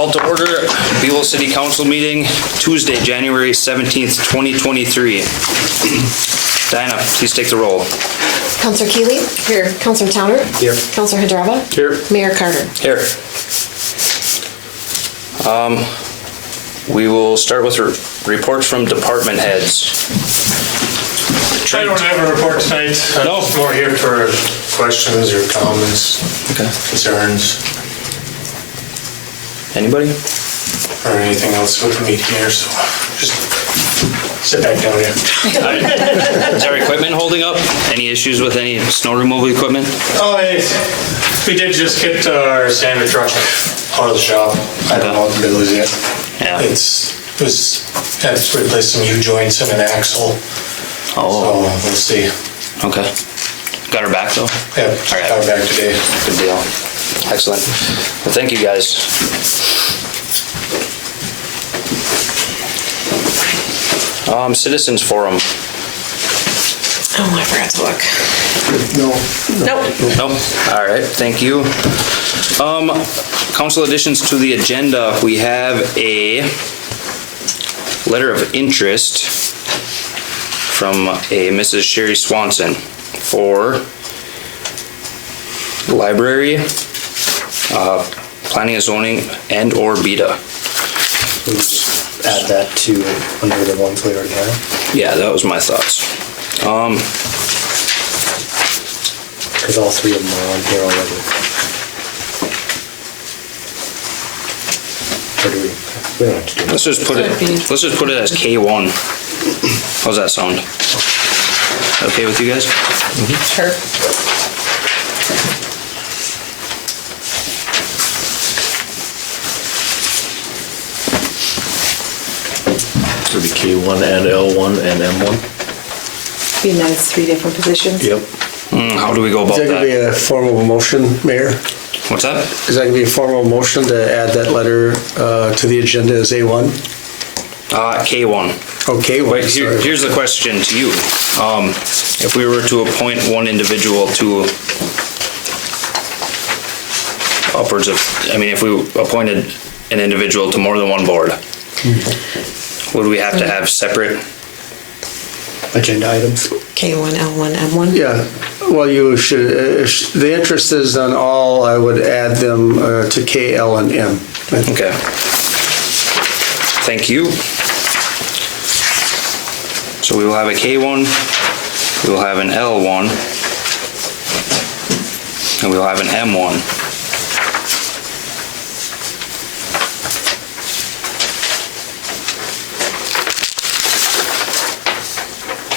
Call to order, Buhl City Council meeting, Tuesday, January 17th, 2023. Diana, please take the roll. Councillor Keeley? Here. Councillor Towner? Here. Councillor Hadrava? Here. Mayor Carter? Here. We will start with reports from department heads. I don't have a report tonight. No. I'm more here for questions or comments, Okay. concerns, Anybody? or anything else with the meeting here, so just sit back down here. Is our equipment holding up? Any issues with any snow removal equipment? We did just get our sander truck out of the shop. I don't know what the bill is yet. Yeah. Had to replace some U-joints and an axle, so Oh, we'll see. okay. Got her back though? Yeah, All right. got it back today. Good deal. Excellent. Well, thank you guys. Citizens Forum. Oh, I forgot to look. No. Nope. Nope. All right, thank you. Council additions to the agenda. We have a letter of interest from a Mrs. Sherry Swanson for library, planning and zoning, and/or BETA. Add that to under the ones we already have. Yeah, that was my thoughts. Because all three of them are on here already. Or do we don't have to do Let's just put it. Let's just put it as K1. How's that sound? Okay with you guys? Sure. it would be K1 and L1 and M1. Be nice, 3 different positions. Yep. How do we go Is about that going to be that? a form of a motion, Mayor? What's that? Is that going to be a formal motion to add that letter to the agenda as A1? K1. Okay, well, Wait, here's the question to you. If we were to appoint one individual to upwards of, if we appointed an individual to more than one board, would we have to have separate? Agenda items. K1, L1, M1. Yeah, well, you should, the interest is on all, I would add them to K, L, and M. Okay. Thank you. So we will have a K1, we will have an L1, and we will have an M1.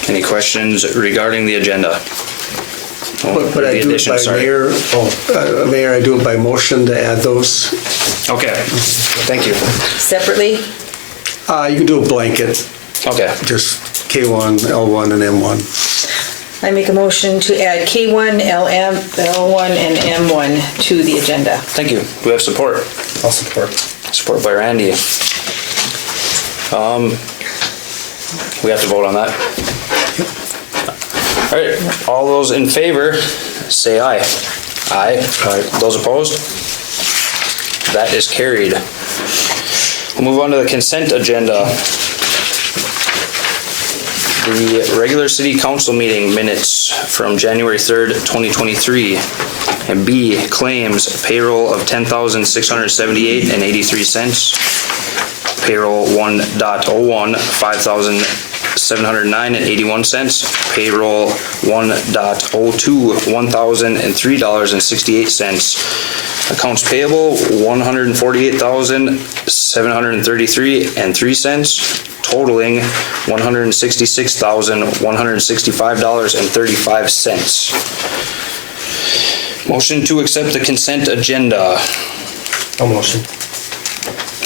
Any questions regarding the agenda? But I do it by Mayor, Mayor, I do it by motion to add those. Okay, thank you. Separately? You can do a blanket, Okay, just K1, L1, and M1. I make a motion to add K1, L1, and M1 to the agenda. thank you. Do we have support? I'll support. Support by Randy. We have to vote on that. All right, all those in favor, say aye. Aye. Aye. Those opposed? That is carried. We'll move on to the consent agenda. The regular city council meeting minutes from January 3rd, 2023. And B, claims payroll of $10,678.83. Payroll 1.01, $5,709.81. Payroll 1.02, $1,003.68. Accounts payable $148,733.03, totaling $166,165.35. Motion to accept the consent agenda. I'll motion.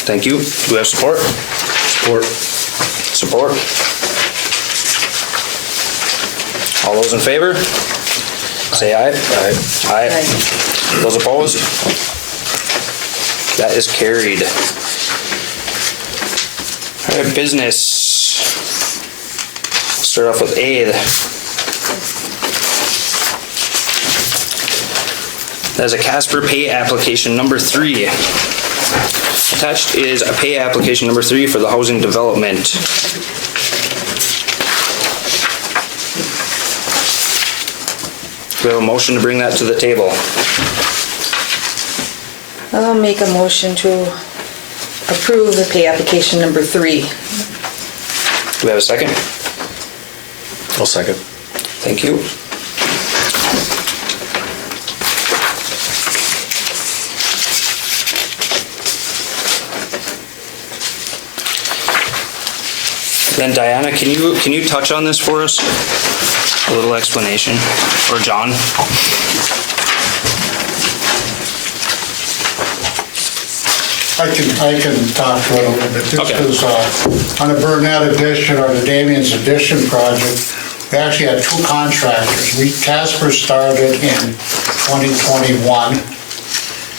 Thank you. Do we have support? Support. Support. All those in favor? Say aye. Aye. Aye. Those opposed? That is carried. All right, business. Start off with A. There's a Casper Pay application number 3 Attached is a pay application number 3 for the housing development. We have a motion to bring that to the table. I'll make a motion to approve the pay application number 3. Do we have a second? I'll second. Thank you. Then Diana, can you touch on this for us? A little explanation, or John? I can talk to it a little bit. Okay. This is on the Burnett addition or the Damien's addition project. We actually had 2 contractors. Casper started in 2021,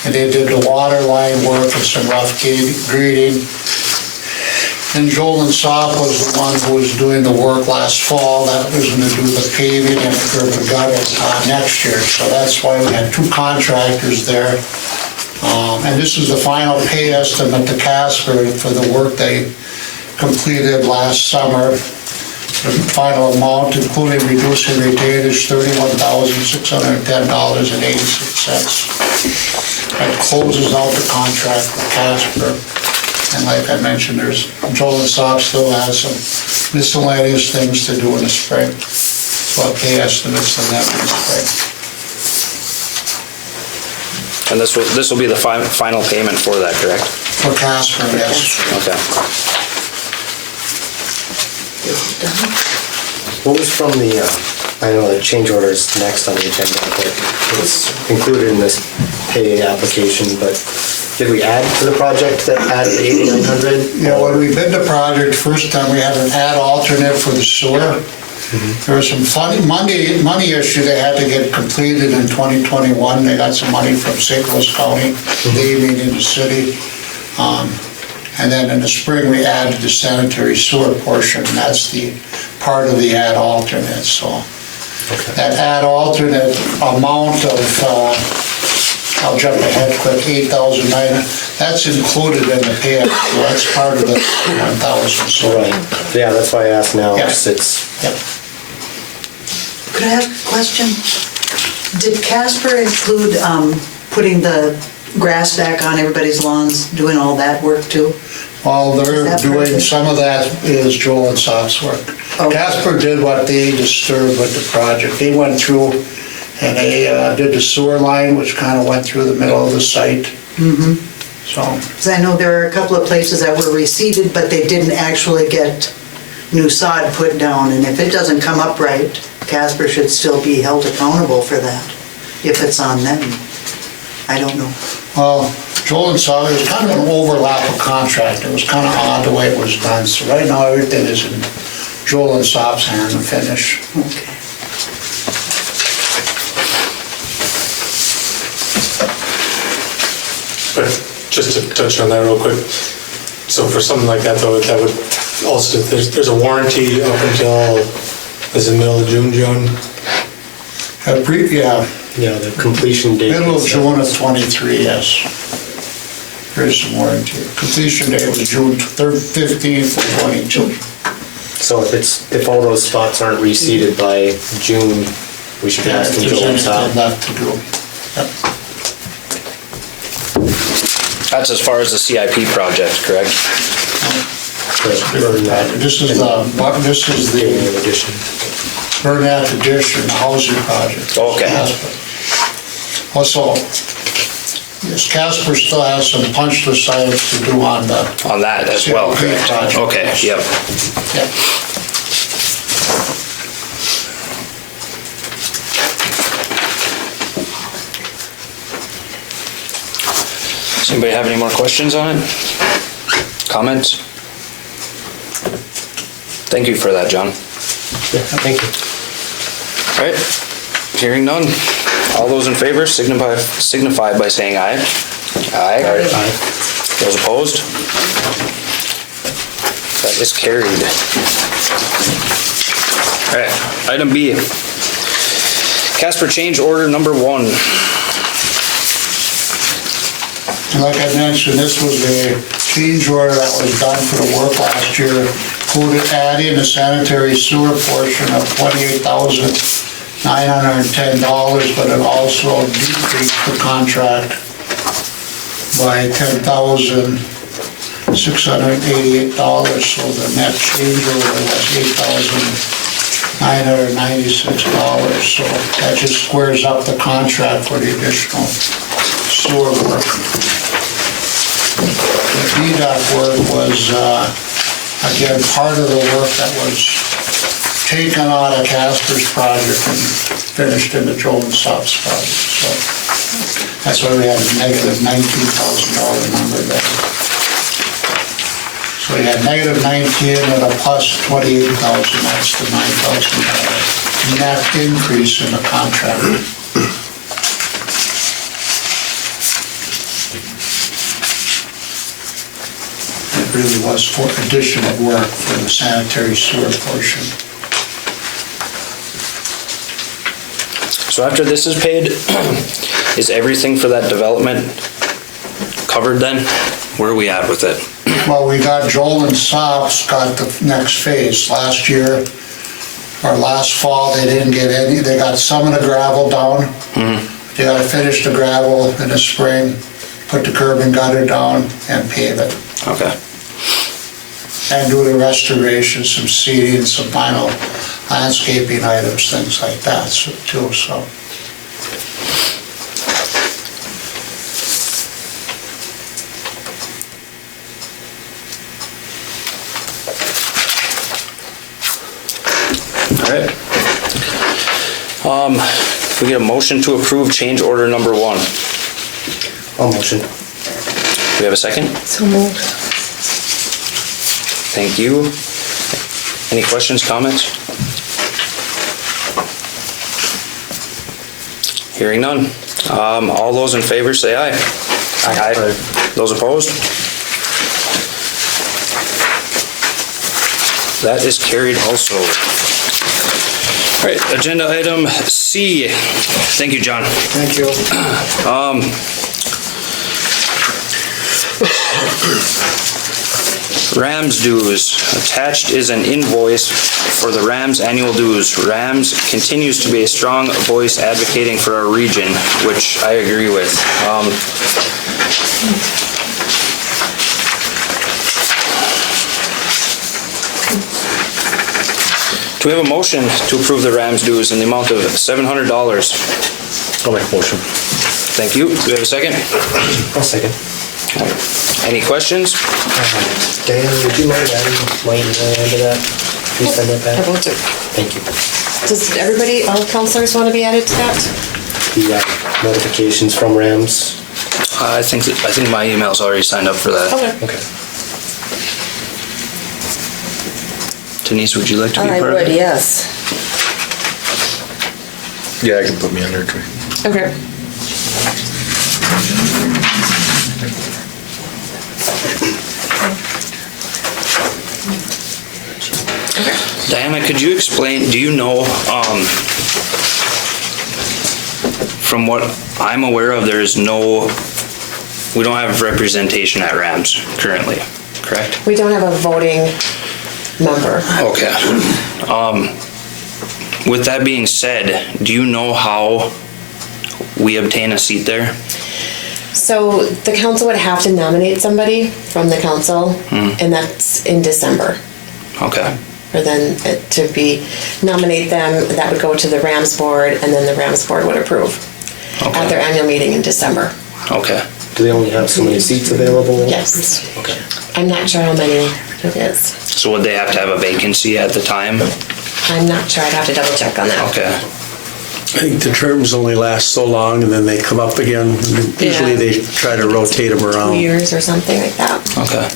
and they did the water line work and some rough grading. And Joel and Sop was the one who was doing the work last fall. That was going to do the paving and the curb and gutter next year. So that's why we had 2 contractors there. And this is the final pay estimate to Casper for the work they completed last summer. The final amount, including reducing retainage, $31,610.86. That closes out the contract with Casper. And like I mentioned, Joel and Sop still has some miscellaneous things to do in the spring. So pay estimates and that in the spring. And this will be the final payment for that, correct? For Casper, yes. Okay. What was from the, I know the change order is next on the agenda, but it's included in this pay application, but did we add to the project that added 8,900? Yeah, when we bid the project first time, we had an ad alternate for the sewer. There was some funny money issue they had to get completed in 2021. They got some money from St. Louis County, leaving in the city. And then in the spring, we added the sanitary sewer portion, and that's the part of the ad alternate. So that ad alternate amount of, I'll jump ahead quick, 8,900, that's included in the pay. So that's part of the 1,000. So Right, yeah, that's why I asked now, Yeah. because it's, Yep. Could I ask a question? Did Casper include putting the grass back on everybody's lawns, doing all that work too? Well, they're Is that doing, perfect? some of that is Joel and Sop's work. Okay. Casper did what they disturbed with the project. They went through and they did the sewer line, which kind of went through the middle of the site. So, Because I know there are a couple of places that were reseeded, but they didn't actually get new sod put down. And if it doesn't come up right, Casper should still be held accountable for that, if it's on them. I don't know. well, Joel and Sop, it was kind of an overlap of contract. It was kind of odd the way it was done. So right now, everything is in Joel and Sop's hand to finish. Okay. But just to touch on that real quick, so for something like that though, that would also, there's a warranty up until, is it middle of June? Yeah, yeah, the completion date. middle of is, June of '23, yes. There is some warranty. Completion date was June 15th of '22. So if all those spots aren't reseeded by June, we should Yeah, ask if them there's to anything stop. left to do. Yep. That's as far as the CIP project, correct? This is the Addition. Burnett addition housing project. Okay. Also, yes, Casper still has some punch list items to do on the, On that as well, CIP correct? project. Okay, yep. yeah. Does anybody have any more questions on it? Comments? Thank you for that, John. Yeah, thank you. All right, hearing none. All those in favor signify by saying aye. Aye. Those opposed? That is carried. All right, item B. Casper change order number 1. And like I mentioned, this was a change order that was done for the work last year, included adding the sanitary sewer portion of $28,910, but it also decreased the contract by $10,688, so the net change order was $8,996, so that just squares up the contract for the additional sewer work. The VDOT work was, again, part of the work that was taken out of Casper's project and finished in the Jones Subs project, so that's why we had a negative $19,000 number there. So we had negative 19 and a plus 28,000, that's the $9,000 net increase in the contract. It really was for additional work for the sanitary sewer portion. So after this is paid, is everything for that development covered then? Where are we at with it? Well, we got Joel and Sops got the next phase. Last year, or last fall, they didn't get any, they got some of the gravel down. They gotta finish the gravel in the spring, put the curb and gutter down and pave it. Okay. And do the restoration, some seeding, some final landscaping items, things like that too, so. All right. If we get a motion to approve change order number 1. I'll motion. Do we have a second? So moved. Thank you. Any questions, comments? Hearing none. All those in favor say aye. Aye. Those opposed? That is carried also. All right, agenda item C. Thank you, John. Thank you. Rams dues. Attached is an invoice for the Rams annual dues. Rams continues to be a strong voice advocating for our region, which I agree with. Do we have a motion to approve the Rams dues in the amount of $700? I'll make a motion. Thank you. Do we have a second? I'll second. Any questions? Dan, would you mind adding my email into that? Can you send that I back? will do. Thank you. Does everybody, all counselors want to be added to that? The notifications from Rams. I think my email's already signed up for that. Okay. Okay. Denise, would you like to be I part of would, it? yes. Yeah, I can put me under too. Okay. Diana, could you explain, do you know, from what I'm aware of, there is no, we don't have representation at Rams currently, correct? We don't have a voting member. Okay. With that being said, do you know how we obtain a seat there? So the council would have to nominate somebody from the council, and that's in December. Okay. For then it to be, nominate them, that would go to the Rams board, and then the Rams board would approve at their annual meeting in December. Okay. Do they only have so many seats available? Yes. Okay. I'm not sure how many it is. So would they have to have a vacancy at the time? I'm not sure, I'd have to double check on that. Okay. I think the terms only last so long and then they come up again. Usually they try to rotate them 2 around. years or something like that. Okay.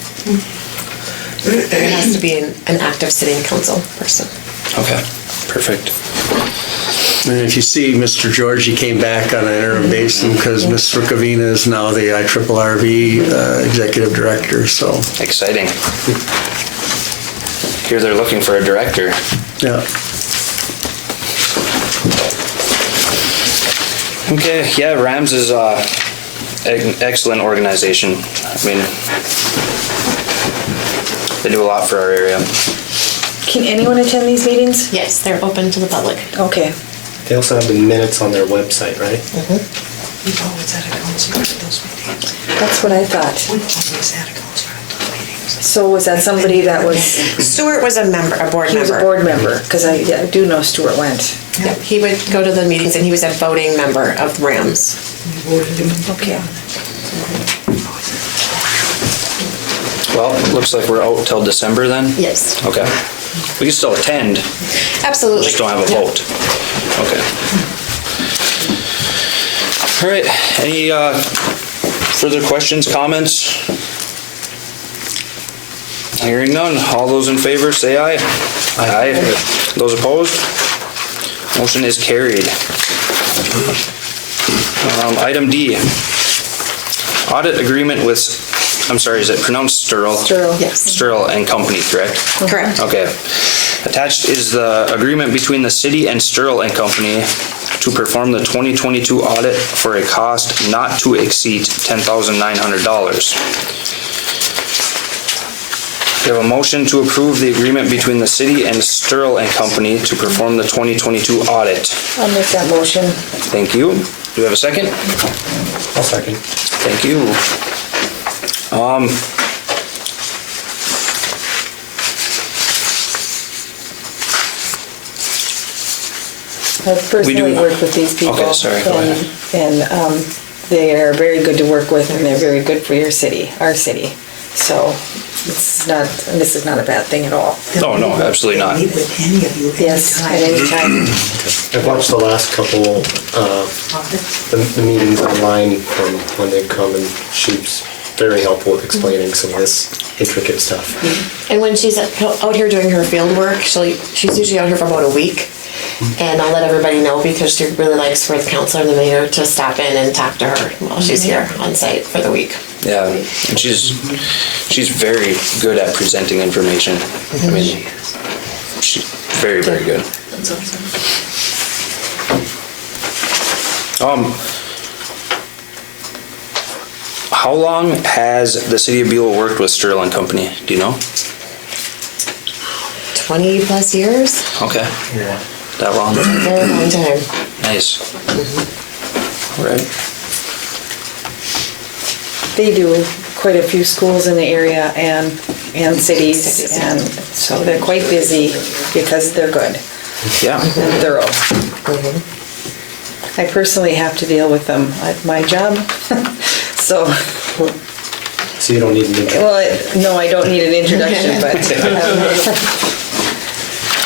It has to be an active sitting council person. Okay. Perfect. And if you see, Mr. George, he came back on an interim basis because Ms. Rukavina is now the IRRB executive director, so. Exciting. Here they're looking for a director. Yeah. Okay, yeah, Rams is excellent organization. I mean, they do a lot for our area. Can anyone attend these meetings? Yes, they're open to the public. Okay. They also have the minutes on their website, right? We've always had a counselor at those meetings. That's what I thought. We've always had a counselor at those meetings. So was that somebody that was, Stuart was a member, a board he was a member. board member? Because I do know Stuart went. Yep, he would go to the meetings and he was a voting member of RAMS. We voted him. Okay. Well, looks like we're out till December then? Yes, Okay. We can still attend, absolutely. just don't have a Yep. vote. Okay. All right, any further questions, comments? Hearing none, all those in favor say aye. Aye. Those opposed? Motion is carried. Item D, audit agreement with, I'm sorry, is it pronounced Sturl? Sturl. Yes. Sturl and Company, correct? Correct. Okay. Attached is the agreement between the city and Sturl and Company to perform the 2022 audit for a cost not to exceed $10,900. We have a motion to approve the agreement between the city and Sturl and Company to perform the 2022 audit. I'll make that motion. Thank you. Do we have a second? I'll second. Thank you. I've personally worked with these people. Okay, sorry, go ahead. And they are very good to work with, and they're very good for your city, our city. So this is not a bad thing at all. Oh, no, absolutely not. Meet with any of you Yes, at any anytime. time. I've watched the last couple, the meetings online from when they've come, and she's very helpful with explaining some of this intricate stuff. And when she's out here doing her field work, she's usually out here for about a week. And I'll let everybody know because she really likes for the counselor and the mayor to stop in and talk to her while she's here on site for the week. Yeah, and she's very good at presenting information. I mean, she's very, very good. That's awesome. How long has the city of Buhl worked with Sturl and Company? Do you know? 20 plus years? Okay. That long? Very long time. Nice. All right. They do quite a few schools in the area and cities, and so they're quite busy because they're good Yeah. and thorough. I personally have to deal with them at my job, so, So you don't need an intro. well, no, I don't need an introduction, but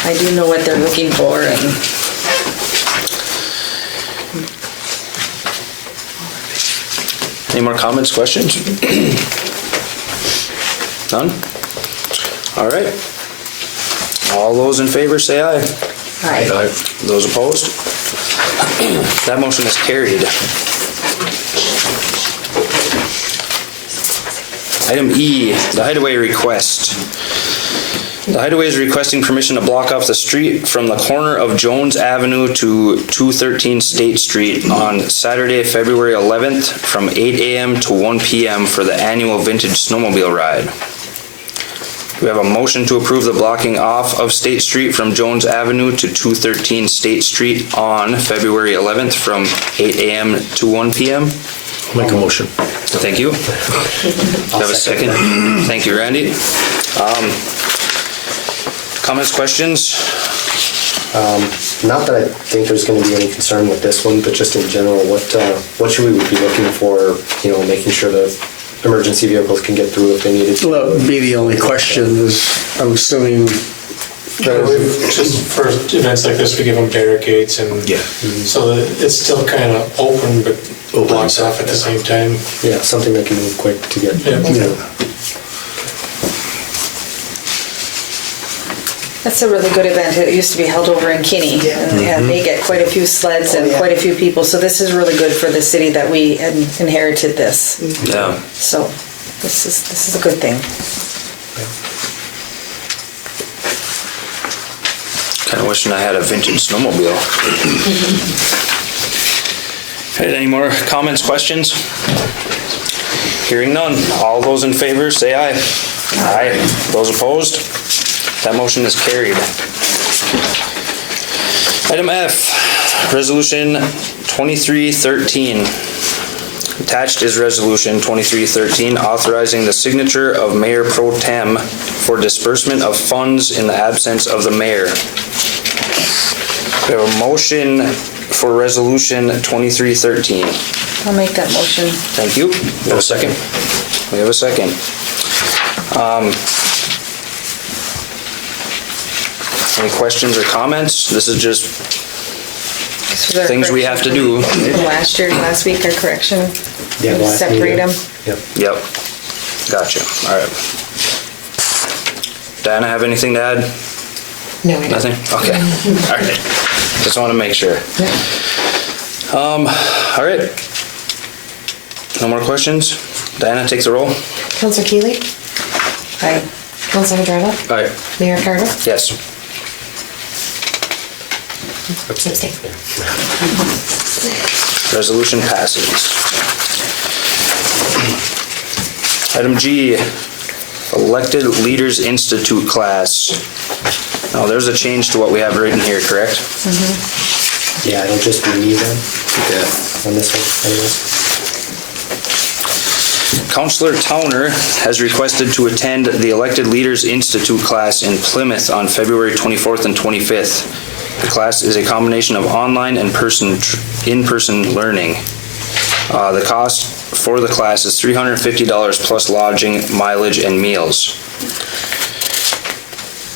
I do know what they're looking for, and Any more comments, questions? None? All right. All those in favor say aye. Aye. Those opposed? That motion is carried. Item E, the hideaway request. The hideaway is requesting permission to block off the street from the corner of Jones Avenue to 213 State Street on Saturday, February 11th from 8 a.m. to 1 p.m. for the annual vintage snowmobile ride. We have a motion to approve the blocking off of State Street from Jones Avenue to 213 State Street on February 11th from 8 a.m. to 1 p.m. Make a motion. Thank you. Have a second. Thank you, Randy. Comments, questions? Not that I think there's going to be any concern with this one, but just in general, what should we be looking for, making sure the emergency vehicles can get through if they needed to? Well, that'd be the only question is, I'm assuming, Just for events like this, we give them barricades and so that it's still kind of open but blocks off at the same time. Yeah, something that can move quick to get. that's a really good event. It used to be held over in Kinney, and they get quite a few sleds and quite a few people, so this is really good for the city that we inherited this. Yeah. So this is a good thing. Kind of wishing I had a vintage snowmobile. Right, any more comments, questions? Hearing none. All those in favor, say aye. Aye. Those opposed? That motion is carried. Item F, Resolution 2313. Attached is Resolution 2313 authorizing the signature of Mayor Pro Tem for disbursement of funds in the absence of the mayor. We have a motion for Resolution 2313. I'll make that motion. Thank you. We have a second? We have a second. Any questions or comments? This is just This was our things we have to do. correction. Last week, our correction. Yeah, last Separate meeting. them. Yep. Yep. Gotcha. All right. Diana, have anything to add? No, I don't. Nothing? Okay. All right. Just want to make sure. All right. No more questions? Diana, take the roll. Counselor Keeley? Aye. Counselor Madrova? All right. Mayor Carter? Yes. Abstain. Resolution passes. Item G, Elected Leaders Institute class. Now, there's a change to what we have written here, correct? Yeah, it'll just be me then Okay. on this one anyways. Counselor Towner has requested to attend the Elected Leaders Institute class in Plymouth on February 24th and 25th. The class is a combination of online and in-person learning. The cost for the class is $350 plus lodging, mileage, and meals.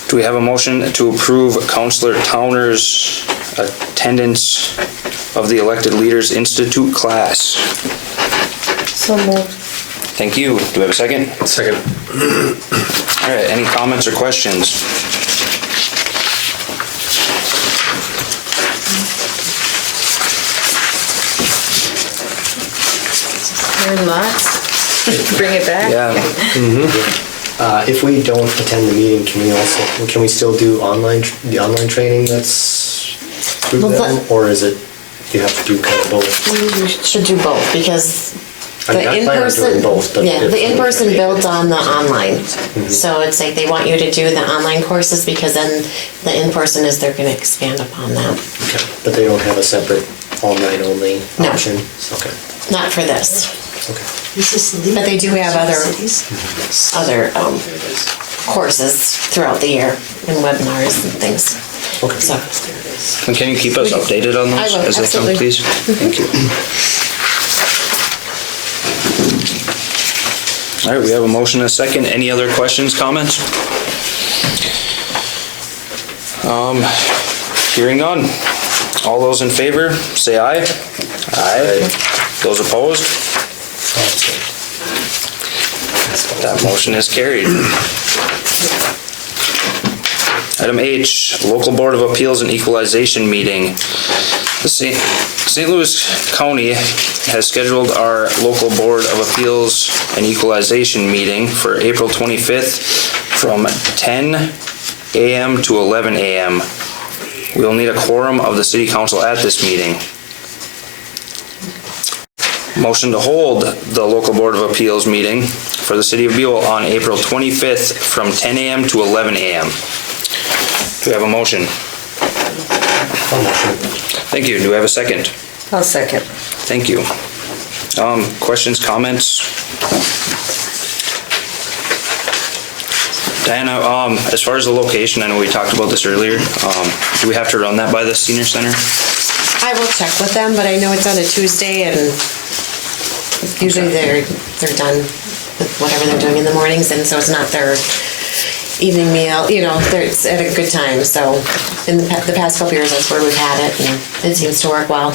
Do we have a motion to approve Counselor Towner's attendance of the Elected Leaders Institute class? So moved. Thank you. Do we have a second? Second. All right, any comments or questions? Learn lots. Bring it back. Yeah. If we don't attend the meeting, can we still do the online training that's through Well, them? Or is it, you have to do kind of both? We should do both because I mean, the I plan on doing in-person, both, but yeah, if- the in-person builds on the online. So it's like they want you to do the online courses because then the in-person is they're gonna expand upon that. Okay. But they don't have a separate online only No. option? Okay. Not for this, Okay. but they do have other courses throughout the year and webinars and things. Okay. So, And can you keep us updated on those I will, as they come, absolutely. please? Thank you. All right, we have a motion and a second. Any other questions, comments? Hearing none. All those in favor, say aye. Aye. Those opposed? That motion is carried. Item H, Local Board of Appeals and Equalization Meeting. The St. Louis County has scheduled our Local Board of Appeals and Equalization meeting for April 25th from 10 a.m. to 11 a.m. We will need a quorum of the City Council at this meeting. Motion to hold the Local Board of Appeals meeting for the City of Buhl on April 25th from 10 a.m. to 11 a.m. Do we have a motion? Thank you. Do we have a second? I'll second. Thank you. Questions, comments? Diana, as far as the location, I know we talked about this earlier. Do we have to run that by the senior center? I will check with them, but I know it's on a Tuesday and usually they're done with whatever they're doing in the mornings, and so it's not their evening meal, it's at a good time. So in the past couple years, that's where we've had it, and it seems to work well.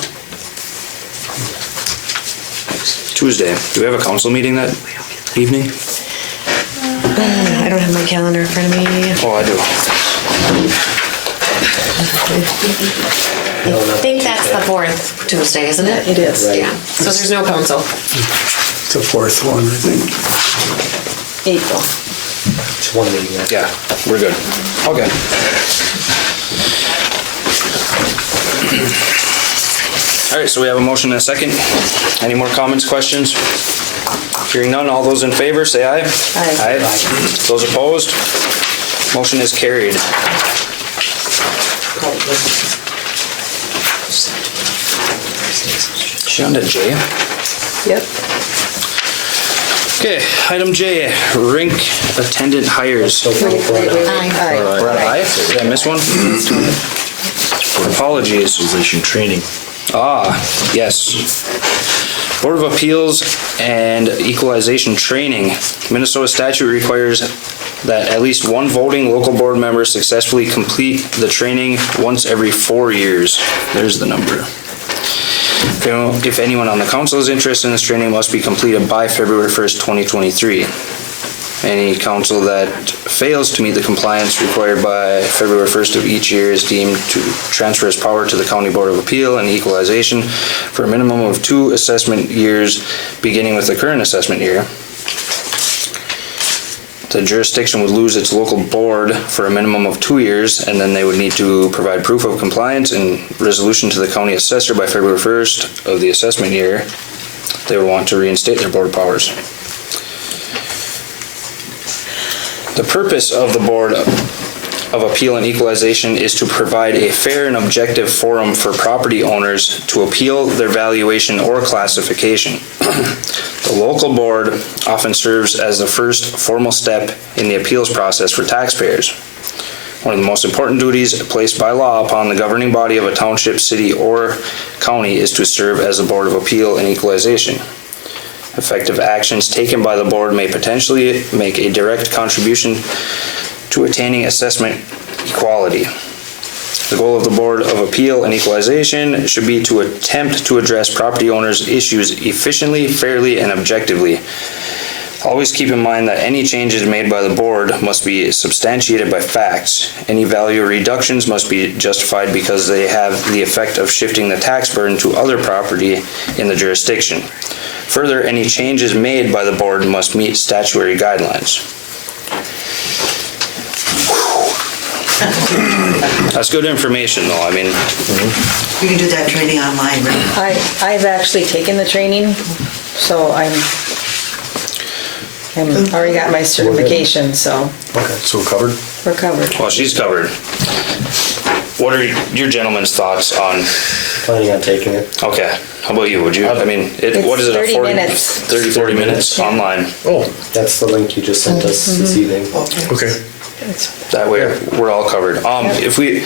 Tuesday. Do we have a council meeting that evening? I don't have my calendar in front of me. Oh, I do. I think that's the fourth Tuesday, isn't it? It is. Yeah, so there's no council. It's the fourth one, I think. April. Just one meeting, right? Yeah, we're good. Okay. All right, so we have a motion and a second. Any more comments, questions? Hearing none, all those in favor, say aye. Aye. Those opposed? Motion is carried. She on to J? Yep. Okay, item J, rink attendant hires. Aye. We're on I? Did I miss one? Apologies. Equalization training. Yes. Board of Appeals and Equalization Training. Minnesota statute requires that at least one voting local board member successfully complete the training once every 4 years. There's the number. If anyone on the council is interested in this training, must be completed by February 1st, 2023. Any council that fails to meet the compliance required by February 1st of each year is deemed to transfer its power to the County Board of Appeal and Equalization for a minimum of 2 assessment years, beginning with the current assessment year. The jurisdiction would lose its local board for a minimum of 2 years, and then they would need to provide proof of compliance and resolution to the county assessor by February 1st of the assessment year. They would want to reinstate their board powers. The purpose of the Board of Appeal and Equalization is to provide a fair and objective forum for property owners to appeal their valuation or classification. The local board often serves as the first formal step in the appeals process for taxpayers. One of the most important duties placed by law upon the governing body of a township, city, or county is to serve as a Board of Appeal and Equalization. Effective actions taken by the board may potentially make a direct contribution to attaining assessment equality. The goal of the Board of Appeal and Equalization should be to attempt to address property owners' issues efficiently, fairly, and objectively. Always keep in mind that any changes made by the board must be substantiated by facts. Any value reductions must be justified because they have the effect of shifting the tax burden to other property in the jurisdiction. Further, any changes made by the board must meet statutory guidelines. That's good information, though. I mean, You can do that training online, right? I've actually taken the training, so I'm already got my certification, so Okay, so we're covered? we're covered. well, she's covered. What are your gentlemen's thoughts on? Planning on taking it. Okay, how about you? Would you? I mean, what is it? 30 minutes. 30, 40 minutes Yeah. online. Oh, that's the link you just sent us this evening. Okay. It's That way, we're all covered. If we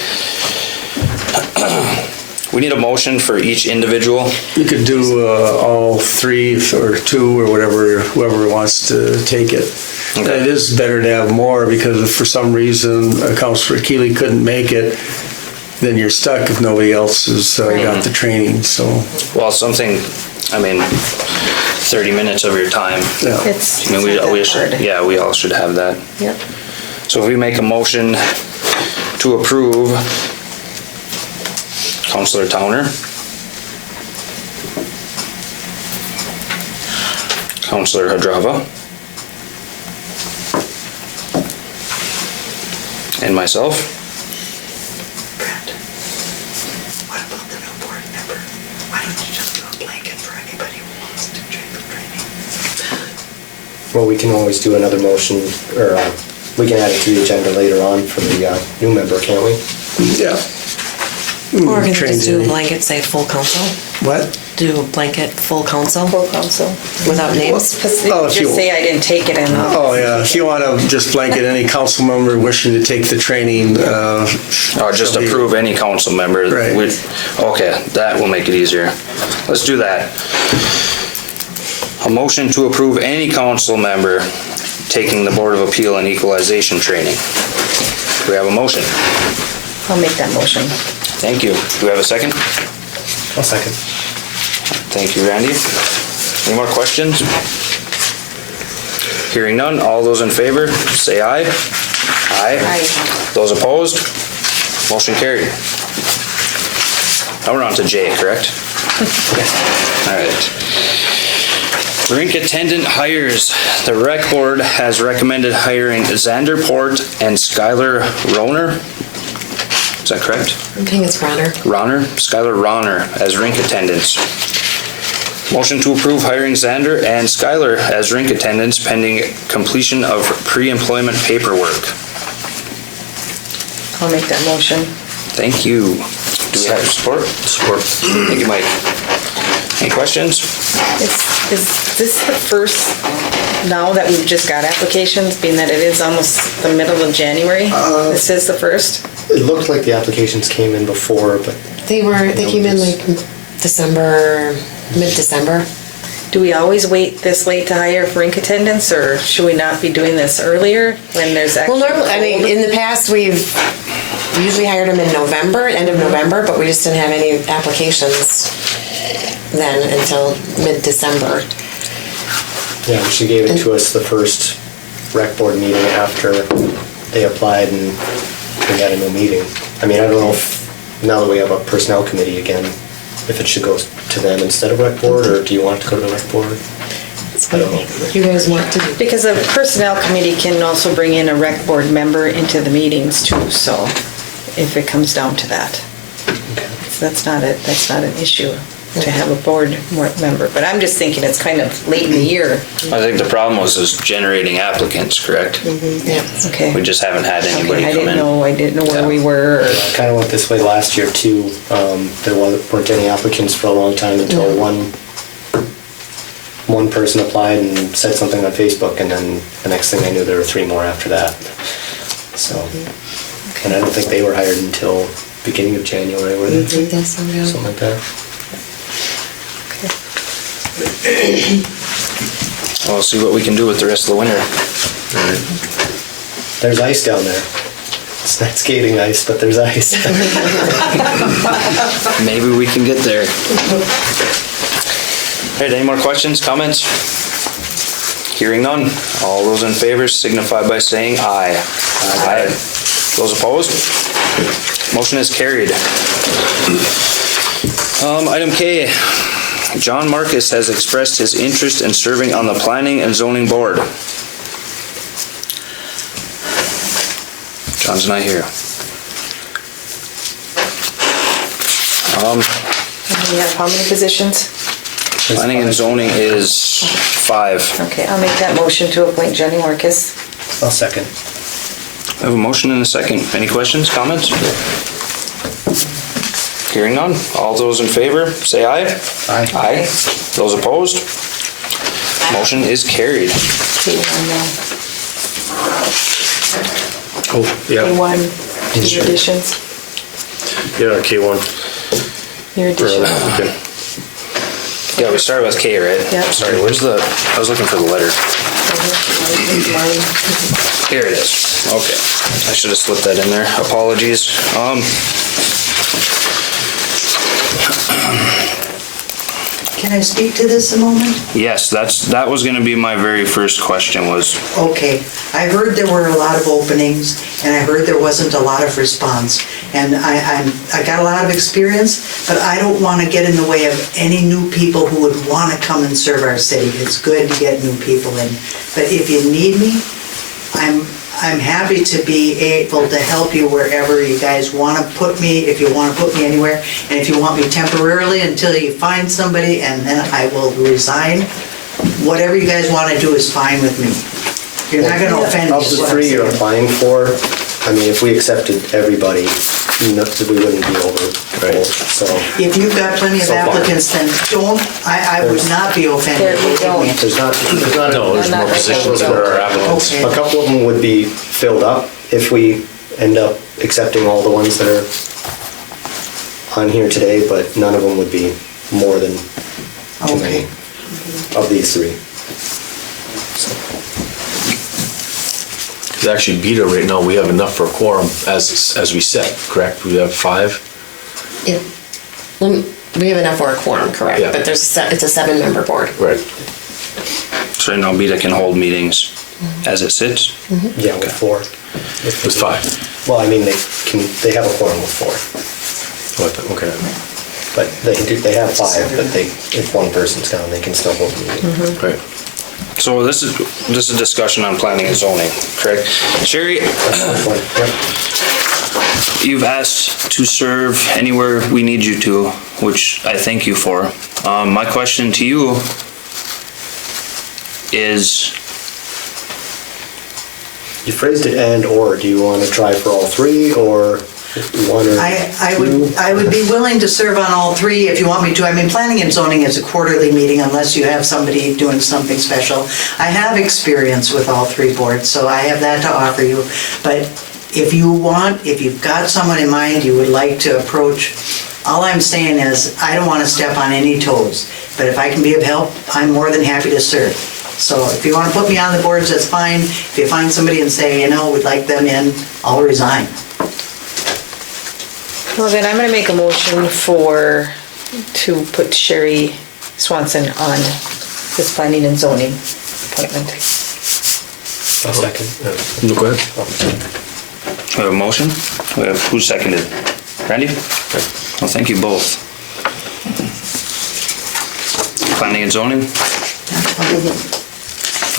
need a motion for each individual. You could do all 3 or 2 or whatever, whoever wants to take it. Okay. It is better to have more because if for some reason Councilor Keeley couldn't make it, then you're stuck if nobody else has got the training, so. Well, something, I mean, 30 minutes of your time. Yeah. it's I mean, we not should, that hard. yeah, we all should have that. Yep. So if we make a motion to approve Councilor Towner, Councilor Hadrava, and myself. Brett, what about the new board member? Why don't you just do a blanket for anybody who wants to take the training? Well, we can always do another motion, or we can add it to the agenda later on for the new member, can't we? Yeah. Or can you just do a Training. blanket, say full council? What? Do a blanket full council Full council. without names? Oh, if you- Just say I didn't take it and Oh, yeah, if you want to just blanket any council member wishing to take the training. Or just shall be- approve any council member. Right. Okay, that will make it easier. Let's do that. A motion to approve any council member taking the Board of Appeal and Equalization training. Do we have a motion? I'll make that motion. Thank you. Do we have a second? I'll second. Thank you, Randy. Any more questions? Hearing none, all those in favor, say aye. Aye. Aye. Those opposed? Motion carried. Now we're on to J, correct? All right. Rink attendant hires. The rec board has recommended hiring Xander Port and Skylar Roner. Is that correct? I think it's Ronner. Ronner, Skylar Ronner as rink attendants. Motion to approve hiring Xander and Skylar as rink attendants pending completion of pre-employment paperwork. I'll make that motion. Thank you. Do we have support? Support. Thank you, Mike. Any questions? Is this the first, now that we've just got applications, being that it is almost the middle of January? This is the first? It looked like the applications came in before, but They came in like December, mid-December. Do we always wait this late to hire for rink attendants, or should we not be doing this earlier when there's actually? Well, normally, I mean, in the past, we've usually hired them in November, end of November, but we just didn't have any applications then until mid-December. yeah, she gave it to us the first rec board meeting after they applied and we had a new meeting. I mean, I don't know if, now that we have a personnel committee again, if it should go to them instead of rec board, or do you want to go to the rec board? I don't know. You guys want to do? Because a personnel committee can also bring in a rec board member into the meetings too, so if it comes down to that. So that's not an issue to have a board member, but I'm just thinking it's kind of late in the year. I think the problem was generating applicants, correct? Yeah. Okay. We just haven't had anybody Okay, come in. I didn't know where we were. Or, Kind of went this way last year too. There weren't any applicants for a long time until one person applied and said something on Facebook, and then the next thing I knew there were 3 more after that. So, and I don't think they were hired until beginning of January, were they? Something like that. We'll see what we can do with the rest of the winter. There's ice down there. It's not skating ice, but there's ice. Maybe we can get there. All right, any more questions, comments? Hearing none. All those in favor signify by saying aye. Aye. Those opposed? Motion is carried. Item K. John Marcus has expressed his interest in serving on the Planning and Zoning Board. John's not here. we have how many positions? Planning and Zoning is 5. Okay, I'll make that motion to appoint Jenny Marcus. I'll second. I have a motion and a second. Any questions, comments? Hearing none. All those in favor, say aye. Aye. Aye. Those opposed? Motion is carried. Oh, yeah, K1, your additions, yeah, K1. your additions. Okay. Yeah, we started with K, right? Yeah. Sorry, where's the, I was looking for the letter. Here it is. Okay. I should have slipped that in there. Apologies. Can I speak to this a moment? Yes, that was gonna be my very first question was, Okay, I heard there were a lot of openings, and I heard there wasn't a lot of response. And I got a lot of experience, but I don't want to get in the way of any new people who would want to come and serve our city. It's good to get new people in. But if you need me, I'm happy to be able to help you wherever you guys want to put me, if you want to put me anywhere. And if you want me temporarily until you find somebody, and then I will resign. Whatever you guys want to do is fine with me. You're not going to offend me. Of is the what I'm 3 you're saying. applying for, I mean, if we accepted everybody, we wouldn't be over full, so. If you've got plenty of So far. applicants, then I would not be offended. There we go. There's not. No, there's more positions than there are applicants. Okay. A couple of them would be filled up if we end up accepting all the ones that are on here today, but none of them would be more than too many Okay. of these 3. Because actually, Beta right now, we have enough for a quorum as we set, correct? We have 5? Yeah. We have enough for a quorum, correct? Yeah. But it's a 7-member board. Right. so now Beta can hold meetings as it sits? Yeah, with 4. With 5. Well, I mean, they have a quorum with 4, Okay. but they have 5, but if one person's gone, they can still hold a meeting. Right. So this is discussion on planning and zoning, correct? Sherry, Yep. You've asked to serve anywhere we need you to, which I thank you for. My question to you is, You phrased it and/or. Do you want to try for all three, or one or I would be willing to serve on all three if you want me to. I mean, planning and zoning is a quarterly meeting unless you have somebody doing something special. I have experience with all three boards, so I have that to offer you. But if you've got someone in mind you would like to approach, all I'm saying is, I don't want to step on any toes. But if I can be of help, I'm more than happy to serve. So if you want to put me on the boards, that's fine. If you find somebody and say, we'd like them in, I'll resign. Well, then I'm going to make a motion to put Sherry Swanson on this planning and zoning appointment. a second? No, go ahead. we have a motion? Who seconded? Randy? Well, thank you both. Planning and zoning?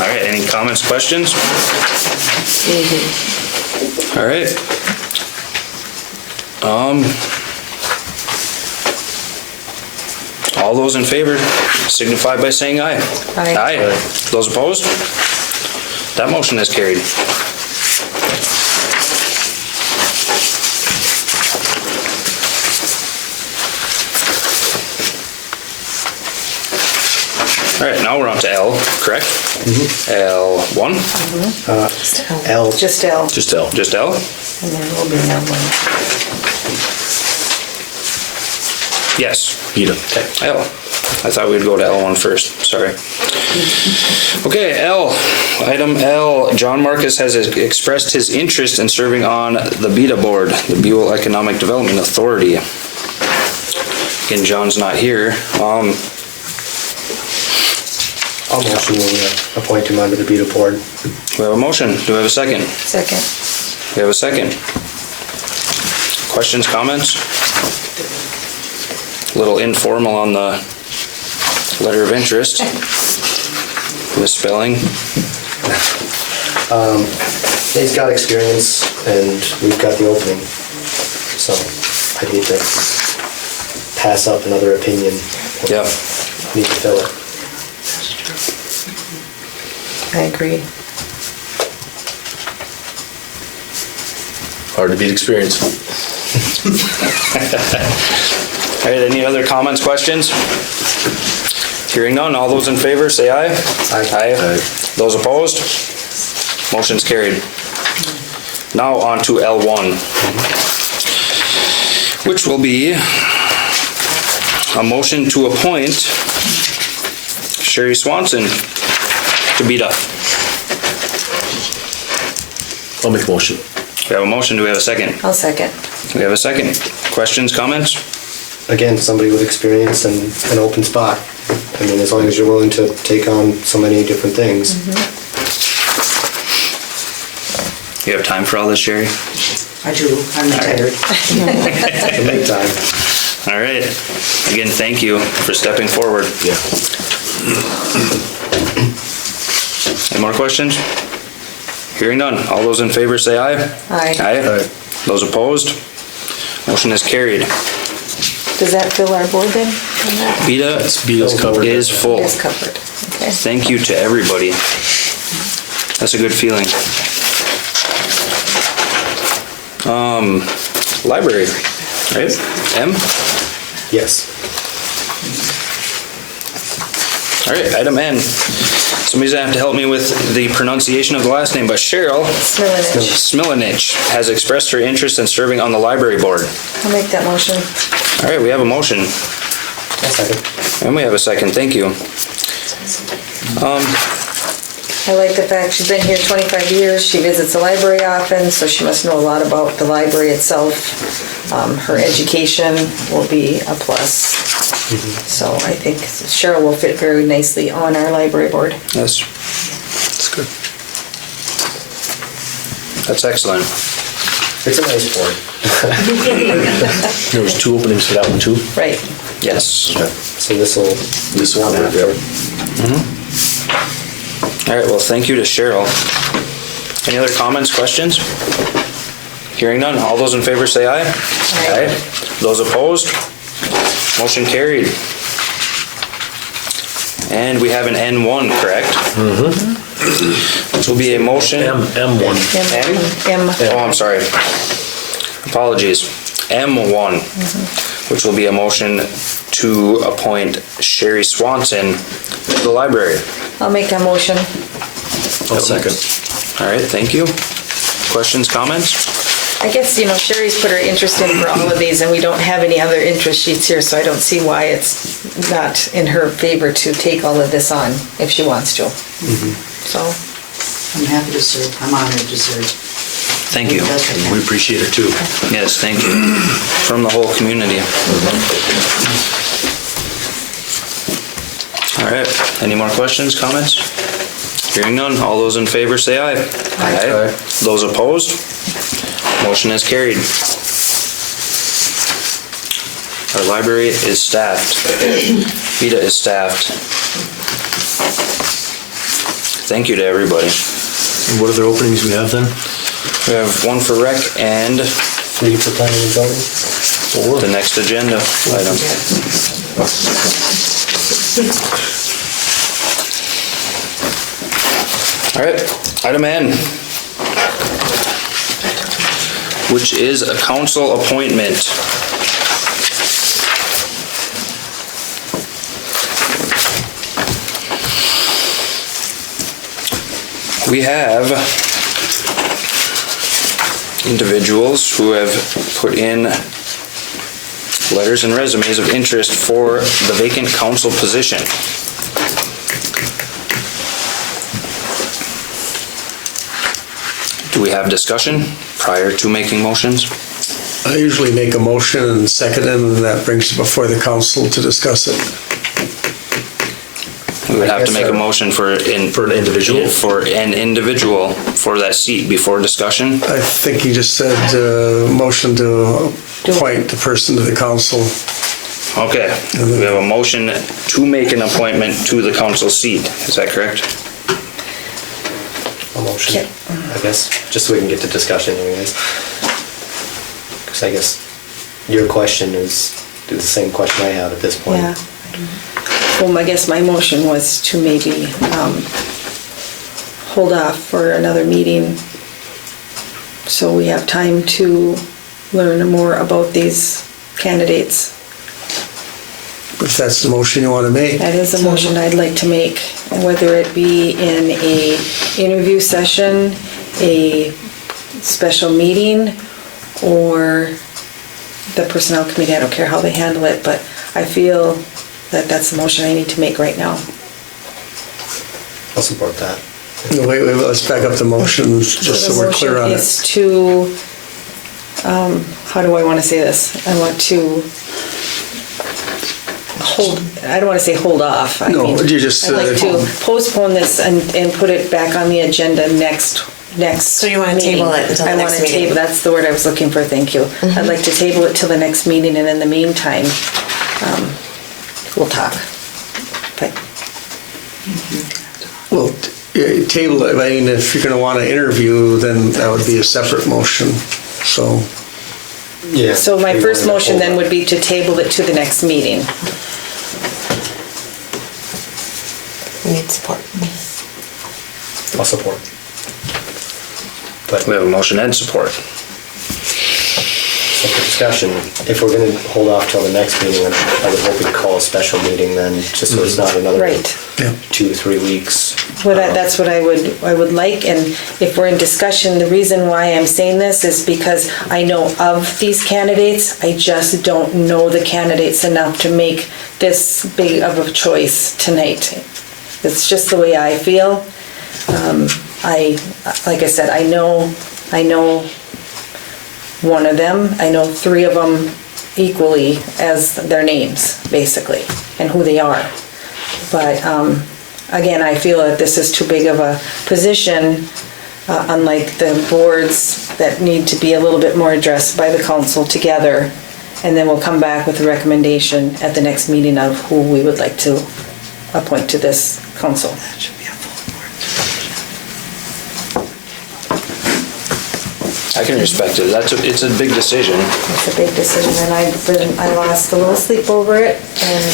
All right, any comments, questions? All right. All those in favor signify by saying aye. Aye. Aye. Those opposed? That motion is carried. All right, now we're on to L, correct? L1? L. Just L, Just L. Just L? and then we'll be in L1. Yes. Peter. L. I thought we'd go to L1 first, sorry. Okay, L. Item L. John Marcus has expressed his interest in serving on the BETA board, the Buhl Economic Development Authority. Again, John's not here. I'll motion we appoint him under the BETA board. We have a motion. Do we have a second? Second. We have a second. Questions, comments? A little informal on the letter of interest. Misspelling. He's got experience, and we've got the opening. So I'd hate to pass up another opinion. Yeah. Need to fill it. I agree. Hard to beat experience. All right, any other comments, questions? Hearing none, all those in favor say aye. Aye. Those opposed? Motion's carried. Now on to L1, which will be a motion to appoint Sherry Swanson to BETA. I'll make a motion. We have a motion, do we have a second? I'll second. We have a second. Questions, comments? Again, somebody with experience and an open spot. I mean, as long as you're willing to take on so many different things. You have time for all this, Sherry? I do, I'm retired. To make time. All right. Again, thank you for stepping forward. Yeah. Any more questions? Hearing none. All those in favor say aye. Aye. Aye. Those opposed? Motion is carried. Does that fill our board then? BETA's covered. is full. It is covered. Okay. Thank you to everybody. That's a good feeling. Library, right? M? Yes. All right, item N. Somebody's gonna have to help me with the pronunciation of the last name, but Cheryl Smilinich. Smilinich has expressed her interest in serving on the library board. I'll make that motion. All right, we have a motion. A second. And we have a second, thank you. I like the fact she's been here 25 years. She visits the library often, so she must know a lot about the library itself. Her education will be a plus. So I think Cheryl will fit very nicely on our library board. Yes. That's good. That's excellent. It's a nice board. There was 2 openings for that one too. Right. Yes. So this will one, come after. All right, well, thank you to Cheryl. Any other comments, questions? Hearing none, all those in favor say aye. Aye. Those opposed? Motion carried. And we have an N1, correct? Mm-hmm. Which will be a motion. M1. Oh, I'm sorry. Apologies. M1, which will be a motion to appoint Sherry Swanson to the library. I'll make that motion. I'll second. All right, thank you. Questions, comments? I guess, Sherry's put her interest in for all of these, and we don't have any other interest sheets here, so I don't see why it's not in her favor to take all of this on if she wants to. So, I'm happy to serve. I'm honored to serve. Thank you. We appreciate it too. Yes, thank you. From the whole community. All right, any more questions, comments? Hearing none, all those in favor say aye. Aye. Those opposed? Motion is carried. Our library is staffed. VITA is staffed. Thank you to everybody. And what other openings we have then? We have one for rec and 3 for planning and zoning. the next agenda item. All right, item N, which is a council appointment. We have individuals who have put in letters and resumes of interest for the vacant council position. Do we have discussion prior to making motions? I usually make a motion and second it, and that brings it before the council to discuss it. We would have to make a motion for an individual for that seat before discussion. I think you just said motion to appoint the person to the council. Okay, we have a motion to make an appointment to the council seat. Is that correct? A motion, I guess, just so we can get to discussion anyways. Because I guess your question is the same question I have at this point. yeah. Well, I guess my motion was to maybe hold off for another meeting so we have time to learn more about these candidates. If that's the motion you want to make. That is a motion I'd like to make, whether it be in a interview session, a special meeting, or the personnel committee. I don't care how they handle it, but I feel that that's the motion I need to make right now. I'll support that. No, wait, let's back up the motions just so we're clear on The it. motion is to, how do I want to say this? I want to I don't want to say hold off. No, you just I'd like to postpone this and put it back on the agenda next. So you want to table it until the next I want to meeting? table, that's the word I was looking for, thank you. I'd like to table it till the next meeting, and in the meantime, we'll talk. But Well, table it. I mean, if you're going to want to interview, then that would be a separate motion. So, Yeah. So my first motion then would be to table it to the next meeting. We need support. I'll support. But We have a motion and support. so for discussion, if we're gonna hold off till the next meeting, I would hope we'd call a special meeting then, just so it's not another Right. 2 or 3 weeks. That's what I would like, and if we're in discussion, the reason why I'm saying this is because I know of these candidates, I just don't know the candidates enough to make this big of a choice tonight. It's just the way I feel. Like I said, I know one of them, I know 3 of them equally as their names, basically, and who they are. But again, I feel that this is too big of a position, unlike the boards that need to be a little bit more addressed by the council together. And then we'll come back with a recommendation at the next meeting of who we would like to appoint to this council. I can respect it. It's a big decision. It's a big decision, and I lost a little sleep over it, and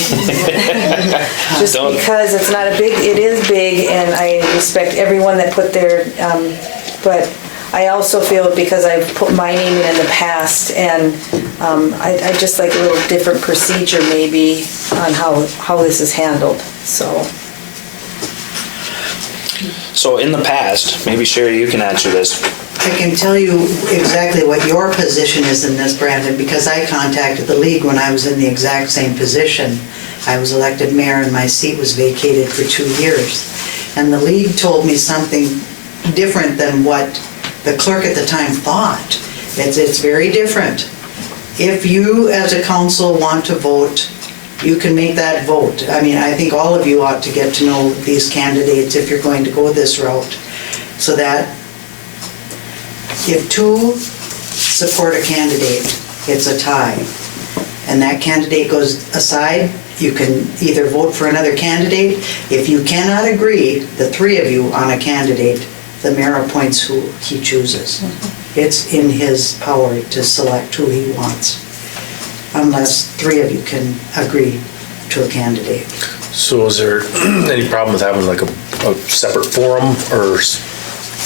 just Don't- because it is big, and I respect everyone that put their, but I also feel because I've put my name in the past, and I just like a little different procedure maybe on how this is handled, so. So in the past, maybe Sherry, you can answer this. I can tell you exactly what your position is in this, Brandon, because I contacted the league when I was in the exact same position. I was elected mayor and my seat was vacated for 2 years. And the league told me something different than what the clerk at the time thought. It's very different. If you as a council want to vote, you can make that vote. I mean, I think all of you ought to get to know these candidates if you're going to go this route, so that if two support a candidate, it's a tie, and that candidate goes aside, you can either vote for another candidate. If you cannot agree, the three of you on a candidate, the mayor appoints who he chooses. It's in his power to select who he wants, unless three of you can agree to a candidate. So is there any problem with having like a separate forum or?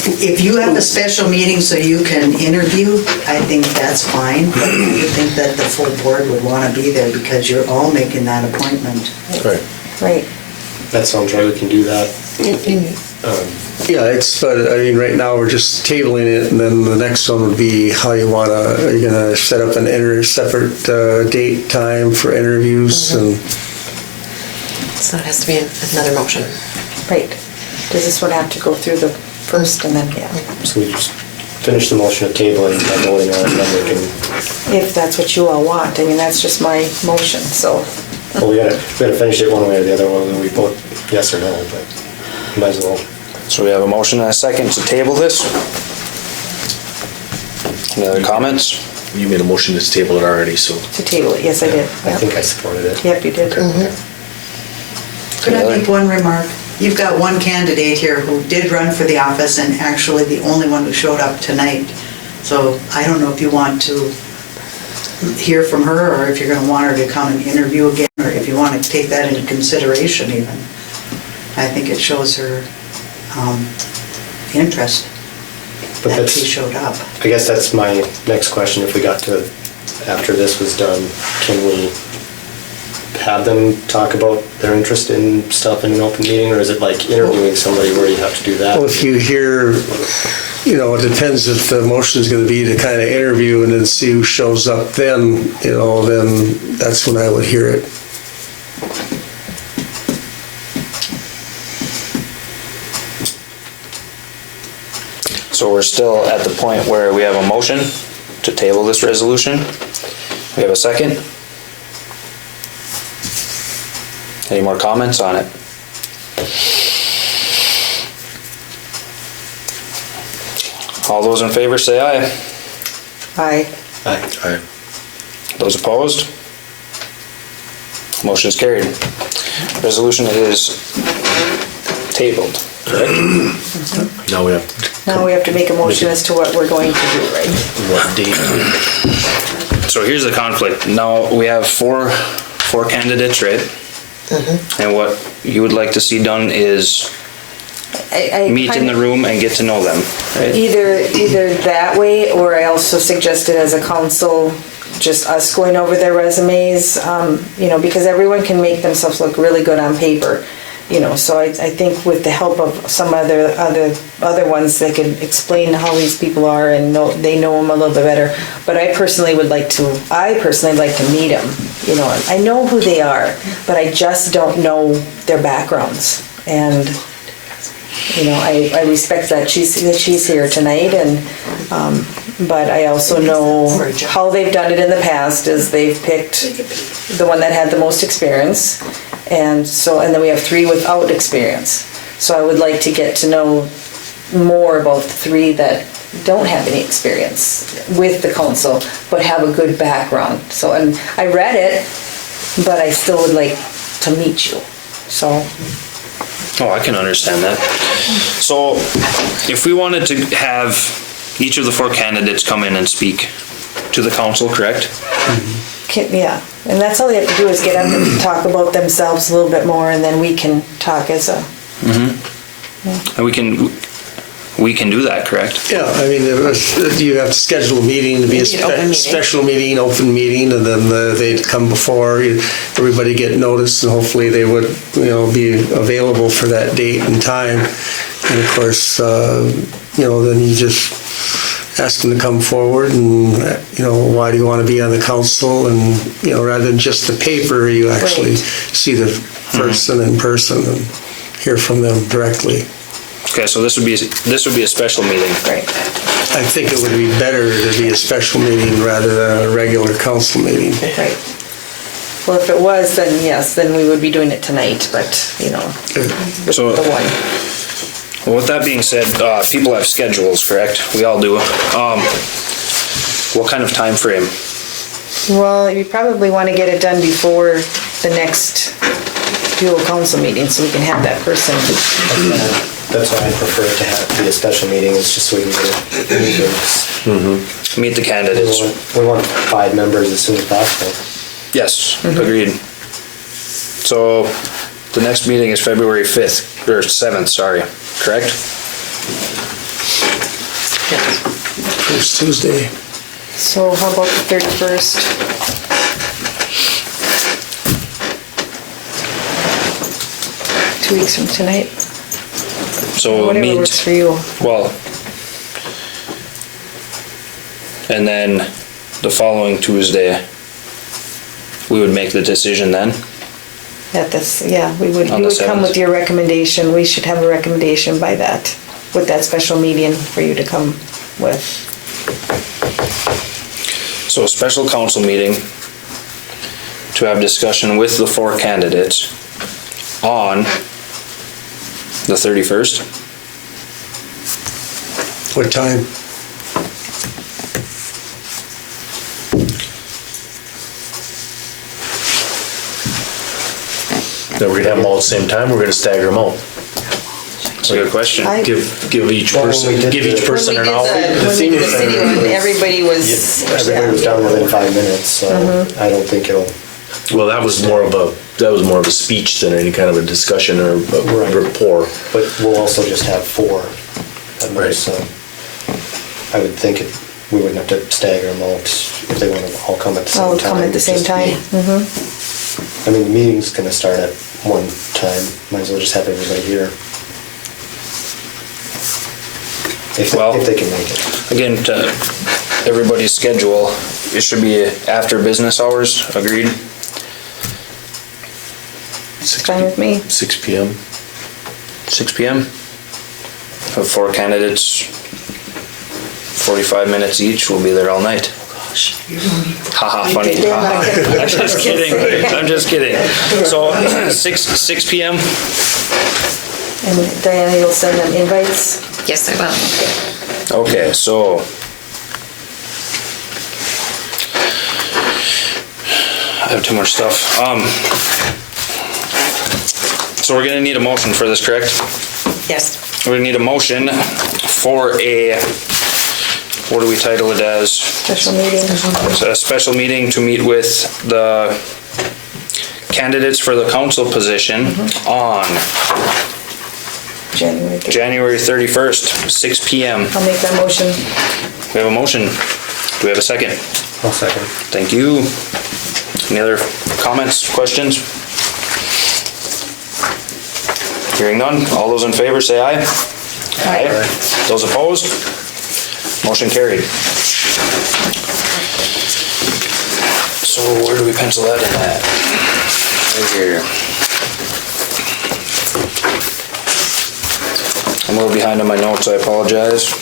If you have a special meeting so you can interview, I think that's fine, but you think that the full board would want to be there because you're all making that appointment. Right. Right. That sounds right, we can do that. Yeah, but I mean, right now we're just tabling it, and then the next one would be how you wanna, are you gonna set up separate date, time for interviews and? So it has to be another motion. Right. Does this one have to go through the first and then, yeah, So we just finish the motion of tabling by voting on it, and then we can, if that's what you all want. I mean, that's just my motion, so. well, we gotta finish it one way or the other, whether we vote yes or no, but might as well. So we have a motion and a second to table this. Any other comments? You made a motion to table it already, so. To table it, yes, I did. I think I supported it. Yep, you did. Could I make one remark? You've got one candidate here who did run for the office and actually the only one who showed up tonight. So I don't know if you want to hear from her or if you're going to want her to come and interview again, or if you want to take that into consideration even. I think it shows her interest But that she showed up. I guess that's my next question. If we got to, after this was done, can we have them talk about their interest in stuff in an open meeting, or is it like interviewing somebody where you have to do that? Well, if you hear, it depends if the motion is going to be to kind of interview and then see who shows up then, then that's when I would hear it. So we're still at the point where we have a motion to table this resolution. We have a second. Any more comments on it? All those in favor say aye. Aye. Aye. Those opposed? Motion is carried. Resolution is tabled, correct? Now we have. Now we have to make a motion as to what we're going to do, right? What date? So here's the conflict. Now we have four candidates, right? And what you would like to see done is I meet in the room and get to know them, right? Either that way, or I also suggested as a council, just us going over their resumes, because everyone can make themselves look really good on paper, so I think with the help of some other ones, they can explain how these people are and they know them a little bit better. But I personally like to meet them. I know who they are, but I just don't know their backgrounds. And I respect that she's here tonight, and but I also know how they've done it in the past is they've picked the one that had the most experience, and then we have three without experience. So I would like to get to know more about the three that don't have any experience with the council but have a good background. So, and I read it, but I still would like to meet you. So. Oh, I can understand that. So if we wanted to have each of the 4 candidates come in and speak to the council, correct? Yeah, and that's all they have to do is get up and talk about themselves a little bit more, and then we can talk as a, And we can do that, correct? Yeah, I mean, you have to schedule a meeting to be a Maybe an open meeting. special meeting, open meeting, and then they'd come before, everybody get noticed, and hopefully they would, be available for that date and time. And of course, then you just ask them to come forward and, why do you want to be on the council? And, rather than just the paper, you actually Right. see the person in person and hear from them directly. Okay, so this would be a special meeting. right. I think it would be better to be a special meeting rather than a regular council meeting. Right. Well, if it was, then yes, then we would be doing it tonight, but, So- the one. Well, with that being said, people have schedules, correct? We all do. What kind of time frame? Well, you probably want to get it done before the next dual council meeting, so we can have that person. That's why I prefer it to be a special meeting, it's just so we can get it moving. Meet the candidates. We want 5 members as soon as possible. Yes, agreed. So the next meeting is February 5th, or 7th, sorry, correct? First Tuesday. So how about the 31st? Two weeks from tonight? So we'll Whatever meet, works for you. well, and then the following Tuesday, we would make the decision then? At this, yeah, we would, On you the would come 7th. with your recommendation. We should have a recommendation by that, with that special meeting for you to come with. So a special council meeting to have discussion with the 4 candidates on the 31st. What time? Then we're gonna have them all at the same time, we're gonna stagger them out. That's a good question. I- Give each Well, person, when we did give each the- person When an we hour. did the city one, everybody was, Everybody was done within 5 minutes, so I don't think it'll, Well, that was more of a speech than any kind of a discussion or Right. a rapport. but we'll also just have 4 at Right. most, so I would think we wouldn't have to stagger them all if they want to all come at the same time. all come at the same Just be- time. I mean, the meeting's gonna start at 1 time, might as well just have everybody here. If Well- if they can make it. Again, to everybody's schedule, it should be after business hours, agreed? Fine with me. 6 PM. 6 PM? Have 4 candidates, 45 minutes each, we'll be there all night. Haha, funny. They're not haha. gonna- I'm just kidding, I'm just kidding. So, 6 PM? And Diana, you'll send them invites? Yes, I will. Okay, so. I have too much stuff. So we're gonna need a motion for this, correct? Yes. We're gonna need a motion for what do we title it as? Special meeting? A special meeting to meet with the candidates for the council position on January 3rd. January 31st, 6 PM. I'll make that motion. We have a motion. Do we have a second? I'll second. Thank you. Any other comments, questions? Hearing none, all those in favor say aye. Aye. Those opposed? Motion carried. So where do we pencil that in at? Right here. I'm a little behind on my notes, I apologize.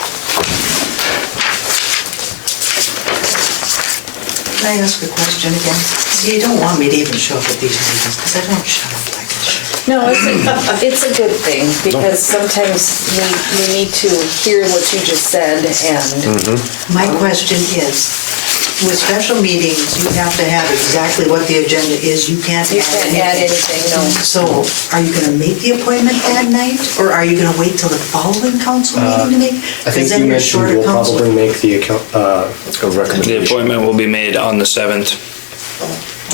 Can I ask a question again? See, you don't want me to even show up at these meetings, because I don't shut up like I should. No, it's a good thing, because sometimes we need to hear what you just said, and My question is, with special meetings, you have to have exactly what the agenda is. You can't You can't add anything, no. So are you gonna make the appointment that night, or are you gonna wait till the following council meeting to make? I think you mentioned we'll probably make the account, A The recommendation. appointment will be made on the 7th,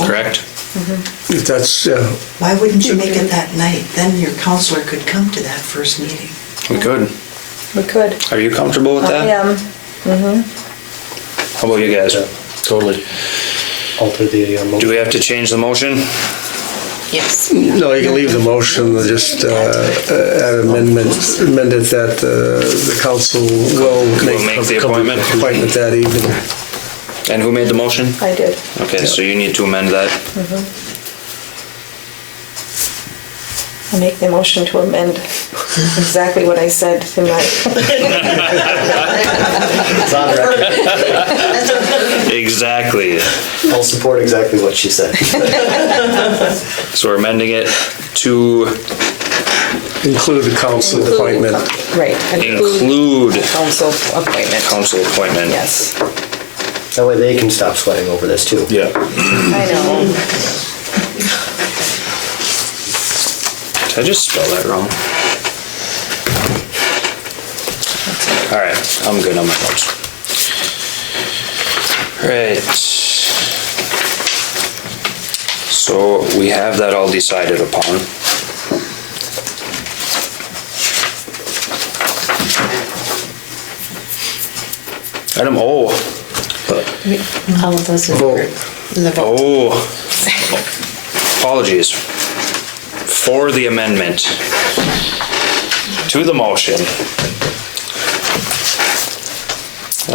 correct? If that's, Why wouldn't you make it that night? Then your counselor could come to that first meeting. We could. We could. Are you comfortable with I that? am. How about you guys? Totally. alter the Do motion. we have to change the motion? Yes. no, you can leave the motion, just add amend it that the council will make the appointment. appointment that evening. And who made the motion? I did. Okay, so you need to amend that. I make the motion to amend exactly what I said to my. It's on record. Exactly. I'll support exactly what she said. So we're amending it to Include the council appointment. Right. include Council appointment. council appointment. Yes. That way they can stop sweating over this too. Yeah. I know. Did I just spell that wrong? All right, I'm good on my notes. Right. So we have that all decided upon. Item O. All of those in Vote. the vote. Oh, apologies for the amendment to the motion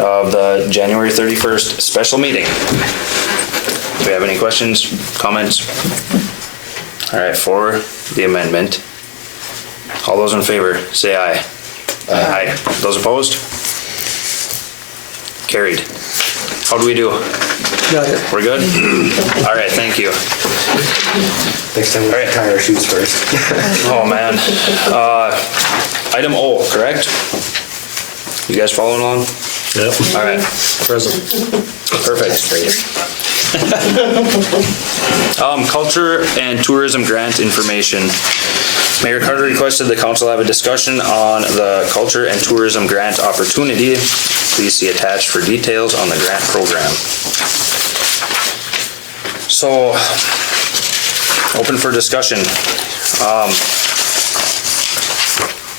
of the January 31st special meeting. Do we have any questions, comments? All right, for the amendment. All those in favor, say aye. Aye. Those opposed? Carried. How do we do? Got it. We're good? All right, thank you. Next time we Alright. tie our shoes first. Oh, man. Item O, correct? You guys following along? Yep. All right, Present. perfect. Culture and tourism grant information. Mayor Carter requested the council have a discussion on the culture and tourism grant opportunity. Please see attached for details on the grant program. So, open for discussion.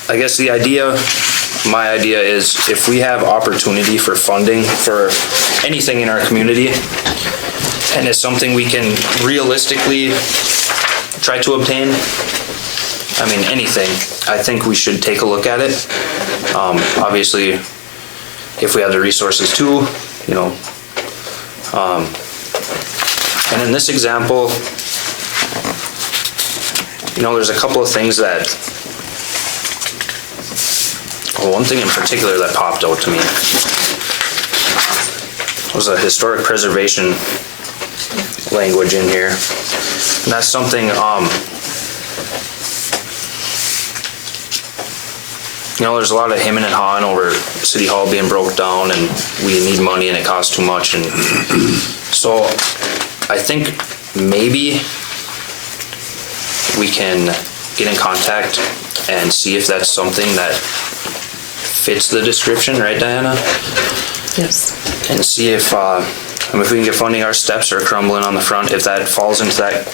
I guess the idea, my idea is if we have opportunity for funding for anything in our community, and it's something we can realistically try to obtain, I mean, anything, I think we should take a look at it. Obviously, if we have the resources too, you know. And in this example, you know, there's a couple of things that, well, one thing in particular that popped out to me was a historic preservation language in here. And that's something, you know, there's a lot of hemming and hawing over City Hall being broke down and we need money and it costs too much. And so I think maybe we can get in contact and see if that's something that fits the description, right, Diana? Yes. And see if we can get funding. Our steps are crumbling on the front. If that falls into that,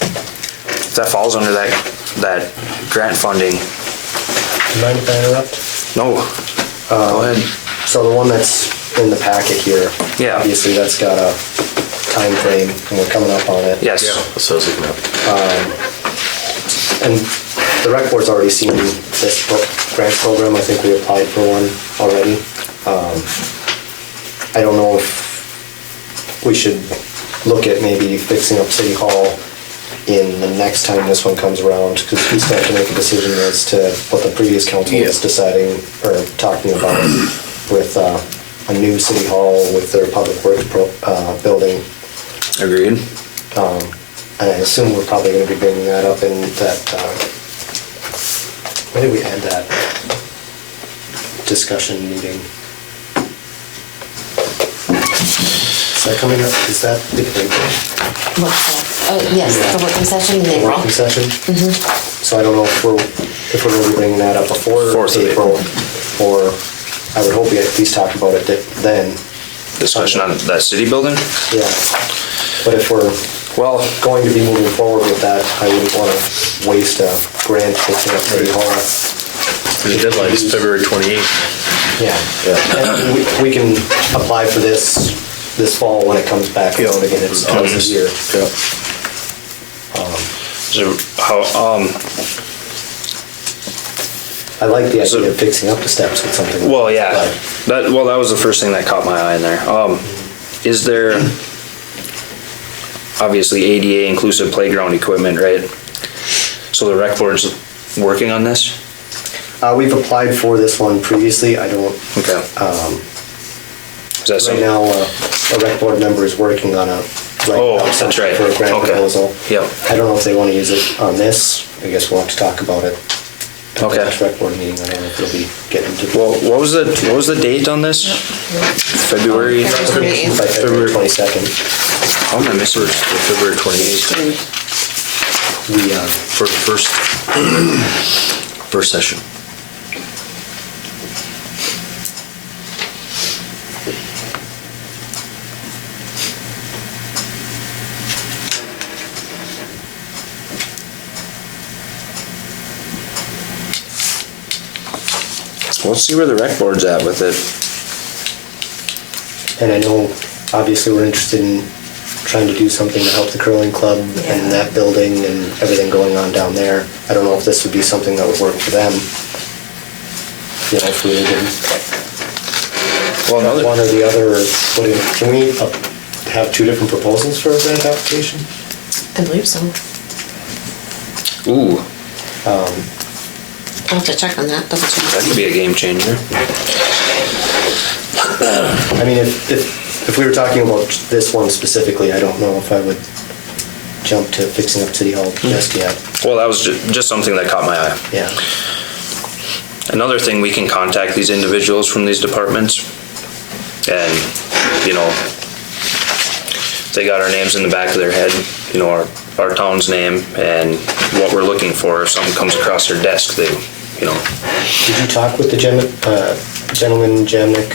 if that falls under that grant funding. Mind if I interrupt? No. Go ahead. So the one that's in the packet here, Yeah. obviously that's got a time frame and we're coming up on it. Yes. So it's looking up. And the rec board's already seen this grant program. I think we applied for one already. I don't know if we should look at maybe fixing up City Hall in the next time this one comes around, because we still have to make a decision as to what the previous council was deciding or talking about with a new City Hall with their public works building. Agreed. And I assume we're probably going to be bringing that up in that, when did we add that discussion meeting? Is that coming up? Is that the April Oh, yes, the working session in April. working session? So I don't know if we're going to be bringing that up before 4th of April, or I would hope we at least talk about it then. Discussion on that city building? Yeah. But if we're Well, going to be moving forward with that, I wouldn't want to waste a grant fixing up City Hall. The deadline is February 28th. Yeah. And we can apply for this fall when it comes back out again. It's twice a year. Yeah. so how, I like the idea of fixing up the steps with something. well, yeah, but- that was the first thing that caught my eye in there. Is there, obviously ADA inclusive playground equipment, right? So the rec board's working on this? We've applied for this one previously. I don't. Okay. Is that Right something? now, a rec board member is working on a. Oh, that's right. For a grant Okay. proposal. Yep. I don't know if they want to use it on this. I guess we'll have to talk about it. At the Okay. next rec board meeting. I don't know if it'll be getting to. Well, what was the date on this? February? By February 22nd. How am I missing? February 28th We, for the first session. Let's see where the rec board's at with it. and I know, obviously, we're interested in trying to do something to help the curling club and that building and everything going on down there. I don't know if this would be something that would work for them. You know, if we didn't. Well, One or the other, can we have two different proposals for a grant application? I believe so. Ooh, I'll have to check on that, double that check. could be a game changer. I mean, if we were talking about this one specifically, I don't know if I would jump to fixing up City Hall just yet. Well, that was just something that caught my eye. Yeah. Another thing, we can contact these individuals from these departments, and, you know, they got our names in the back of their head, you know, our town's name and what we're looking for. If something comes across their desk, they, you know. Did you talk with the gentleman, Jamnik?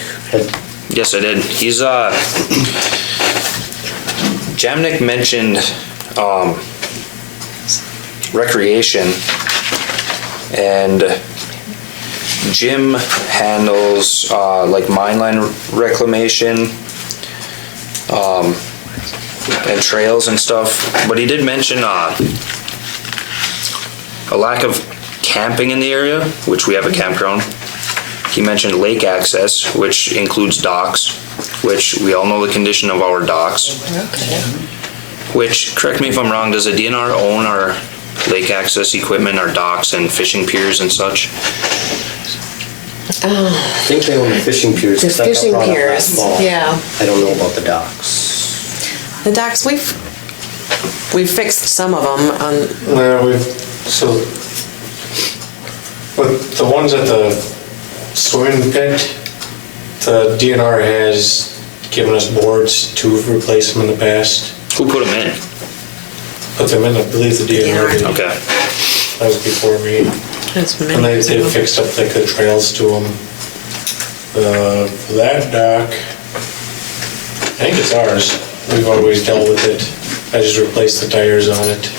Yes, I did. He's, Jamnik mentioned, recreation, and Jim handles, like mine line reclamation, and trails and stuff, but he did mention, a lack of camping in the area, which we have a campground. He mentioned lake access, which includes docks, which we all know the condition of our docks. Which, correct me if I'm wrong, does the DNR own our lake access equipment, our docks and fishing piers and such? I think they own the fishing piers. The 'cause that got fishing brought up piers, last fall. yeah. I don't know about the docks. The docks, we've fixed some of them on, No, with the ones at the swimming pit, the DNR has given us boards to replace them in the past. Who put them in? Put them in, I believe the DNR did. Okay. That was before me. that's And many. they fixed up like the trails to them. That dock, I think it's ours. We've always dealt with it. I just replaced the tires on it.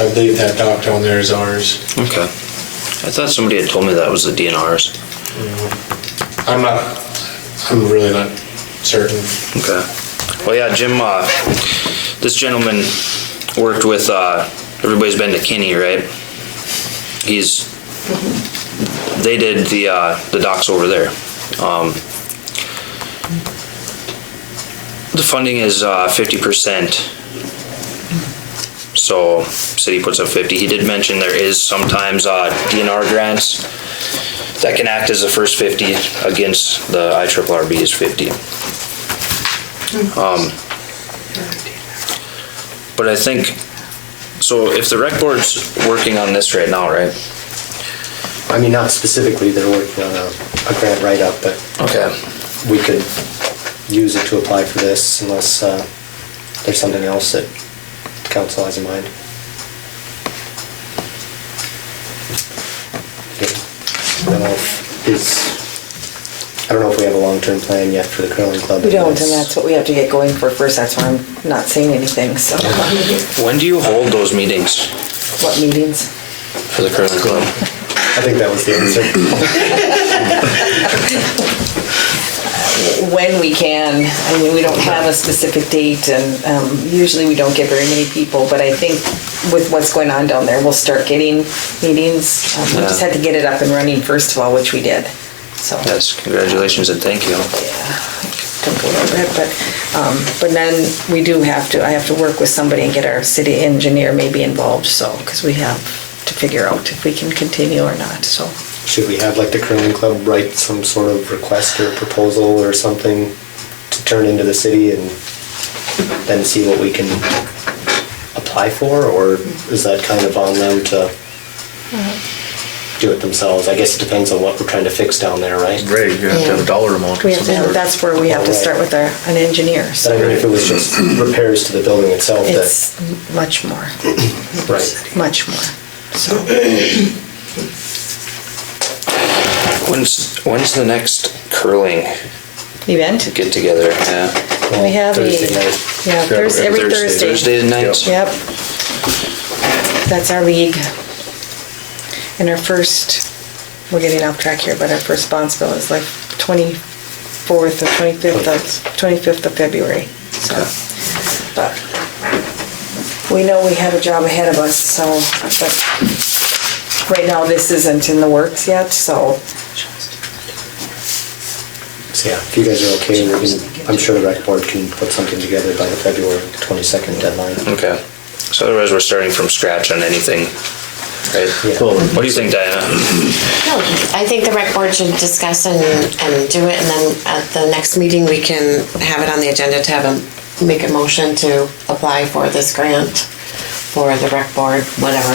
I believe that dock down there is ours. Okay. I thought somebody had told me that was the DNR's. I'm really not certain. Okay. Well, yeah, Jim, this gentleman worked with, everybody's been to Kinney, right? They did the docks over there. The funding is 50%. So city puts up 50. He did mention there is sometimes DNR grants that can act as the first 50 against the IRRB's 50. But I think, so if the rec board's working on this right now, right? I mean, not specifically, they're working on a grant write-up, but Okay. we could use it to apply for this unless there's something else that the council has in mind. I don't know if we have a long-term plan yet for the curling club. We don't, and that's what we have to get going for first. That's why I'm not saying anything, so. When do you hold those meetings What meetings? for the curling club? I think that was the answer. When we can. I mean, we don't have a specific date, and usually we don't get very many people, but I think with what's going on down there, we'll start getting meetings. We just had to get it up and running first of all, which we did, so. Yes, congratulations and thank you. Yeah, took a little bit, but then we do have to, I have to work with somebody and get our city engineer maybe involved, so, because we have to figure out if we can continue or not, so. Should we have like the curling club write some sort of request or proposal or something to turn into the city and then see what we can apply for? Or is that kind of on them to do it themselves? I guess it depends on what we're trying to fix down there, right? Right, you have to have a dollar amount We or have to, something. that's where we have to start with an engineer, But I so. mean, if it was just repairs to the building itself, It's much more, right. much more, so. When's the next curling Event? get together? Yeah. We have Thursday night. every Thursday. Thursday night? Yep. That's our league. And our first, we're getting off track here, but our first bonds bill is like 24th or 25th of February. So, but we know we have a job ahead of us, so, but right now this isn't in the works yet, so. So yeah, if you guys are okay, I'm sure the rec board can put something together by the February 22nd deadline. Okay. So otherwise we're starting from scratch on anything, right? Yeah. Well, what do you think, Diana? No, I think the rec board should discuss and do it, and then at the next meeting, we can have it on the agenda to have make a motion to apply for this grant for the rec board, whatever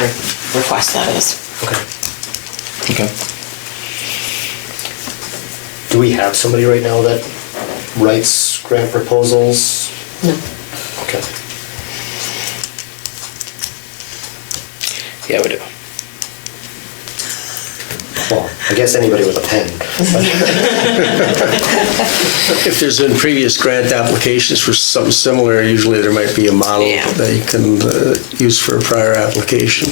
request that is. Okay. Okay. Do we have somebody right now that writes grant proposals? No. Okay. Yeah, we do. Well, I guess anybody with a pen. If there's been previous grant applications for something similar, usually there might be a model Yeah. that you can use for a prior application.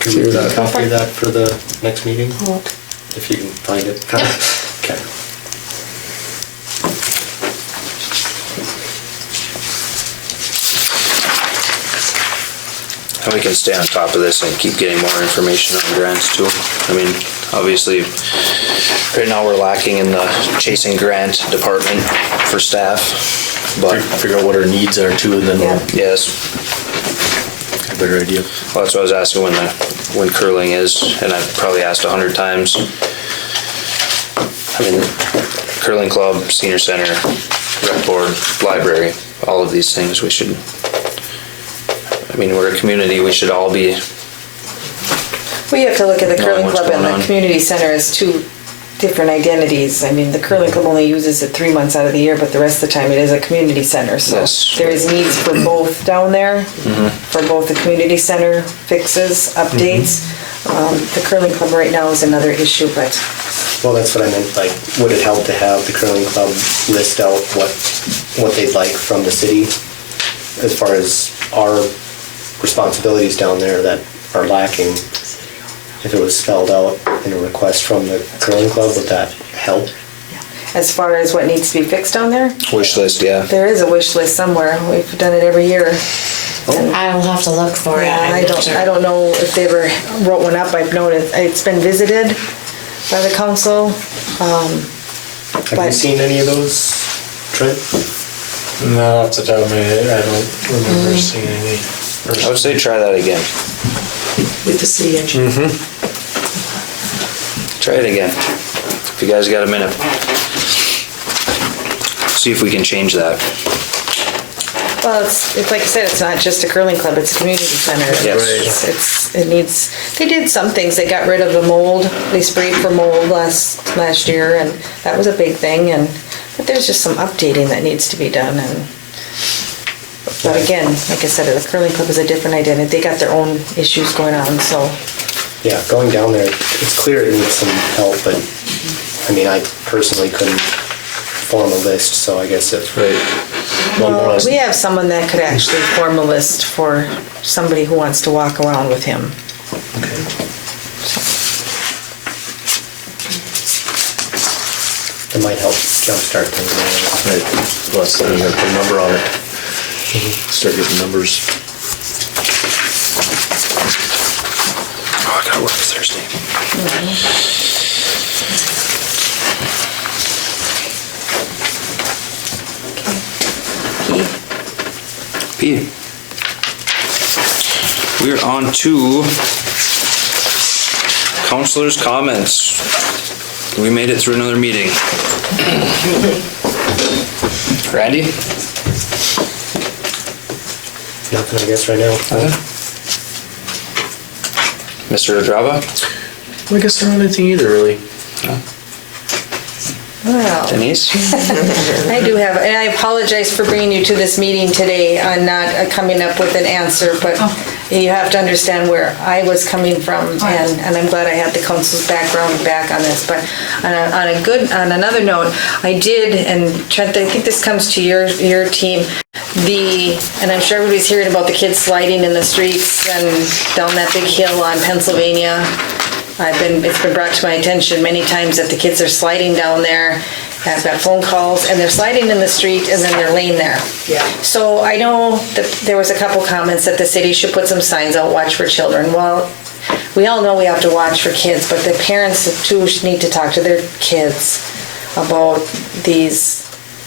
Can we get a copy of that for the next meeting? If you can find it. Yep. Okay. And we can stay on top of this and keep getting more information on grants too. I mean, obviously, right now we're lacking in the chasing grant department for staff, but Figure out what our needs are too, and then we'll yes. have a better idea. Well, that's what I was asking when curling is, and I've probably asked 100 times. I mean, curling club, senior center, rec board, library, all of these things we should, I mean, we're a community, we should all be, We have to look at the Knowing curling what's club and going the on. community center as two different identities. I mean, the curling club only uses it 3 months out of the year, but the rest of the time it is a community center. So Yes. there is needs for both down there, for both the community center fixes, updates. The curling club right now is another issue, but Well, that's what I meant, like, would it help to have the curling club list out what they'd like from the city as far as our responsibilities down there that are lacking? If it was spelled out in a request from the curling club, would that help? as far as what needs to be fixed down there, wish list, yeah. there is a wish list somewhere. We've done it every year. I'll have to look for it. Yeah, I'm I not don't, sure. I don't know if they ever wrote one up. I've noticed it's been visited by the council. Have you But- seen any of those, Trent? No, off the top of my head, I don't remember seeing any. I would say try that again. With the city engineer. Try it again. If you guys got a minute. See if we can change that. Well, it's like I said, it's not just a curling club, it's a community center. Yes. It needs, they did some things, they got rid of the mold, they sprayed for mold last year, and that was a big thing, But there's just some updating that needs to be done, but again, like I said, the curling club is a different identity. They got their own issues going on, so. Yeah, going down there, it's clear it needs some help, but I mean, I personally couldn't form a list, so I guess it's Right. Well, we have someone that could actually form a list for somebody who wants to walk around with him. it might help jumpstart things. Right. Well, that's the thing, you gotta put a number on it. Start getting numbers. Oh, I gotta work Thursday. P. We're on to counselors' comments. We made it through another meeting. Randy? Nothing, I guess, right now. Mr. Drava? I guess I don't have anything either, really. Well, Denise? I do have, and I apologize for bringing you to this meeting today on not coming up with an answer, but you have to understand where I was coming from, and I'm glad I had the council's background back on this. But on another note, I did, and Trent, I think this comes to your team, and I'm sure everybody's hearing about the kids sliding in the streets and down that big hill on Pennsylvania. It's been brought to my attention many times that the kids are sliding down there. I've got phone calls, and they're sliding in the street, and then they're laying there. Yeah. So I know that there was a couple comments that the city should put some signs out, watch for children. Well, we all know we have to watch for kids, but the parents too need to talk to their kids about these.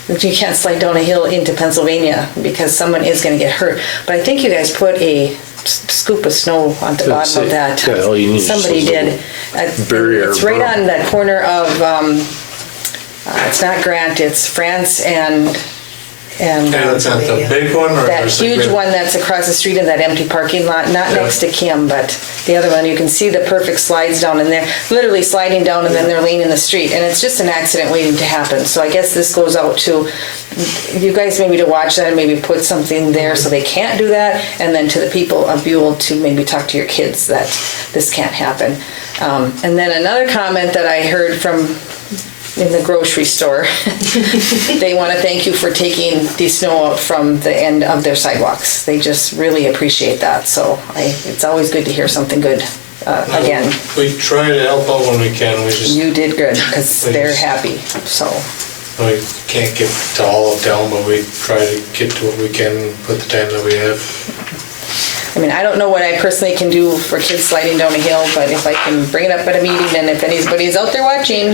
You can't slide down a hill into Pennsylvania because someone is going to get hurt. But I think you guys put a scoop of snow on the bottom of that. Yeah, all you need Somebody is did. barrier. It's right on that corner of, it's not Grant, it's France and And it's not the big one, or that there's a huge big- one that's across the street in that empty parking lot, not next to Kim, but the other one. You can see the perfect slides down in there, literally sliding down, and then they're laying in the street, and it's just an accident waiting to happen. So I guess this goes out to you guys maybe to watch that and maybe put something there so they can't do that, and then to the people of Buhl to maybe talk to your kids that this can't happen. And then another comment that I heard from in the grocery store, they want to thank you for taking the snow out from the end of their sidewalks. They just really appreciate that. So it's always good to hear something good again. We try to help out when we can. We just You did good because they're happy. So we can't get to all of them, but we try to get to what we can with the time that we have. I mean, I don't know what I personally can do for kids sliding down a hill, but if I can bring it up at a meeting, and if anybody's out there watching,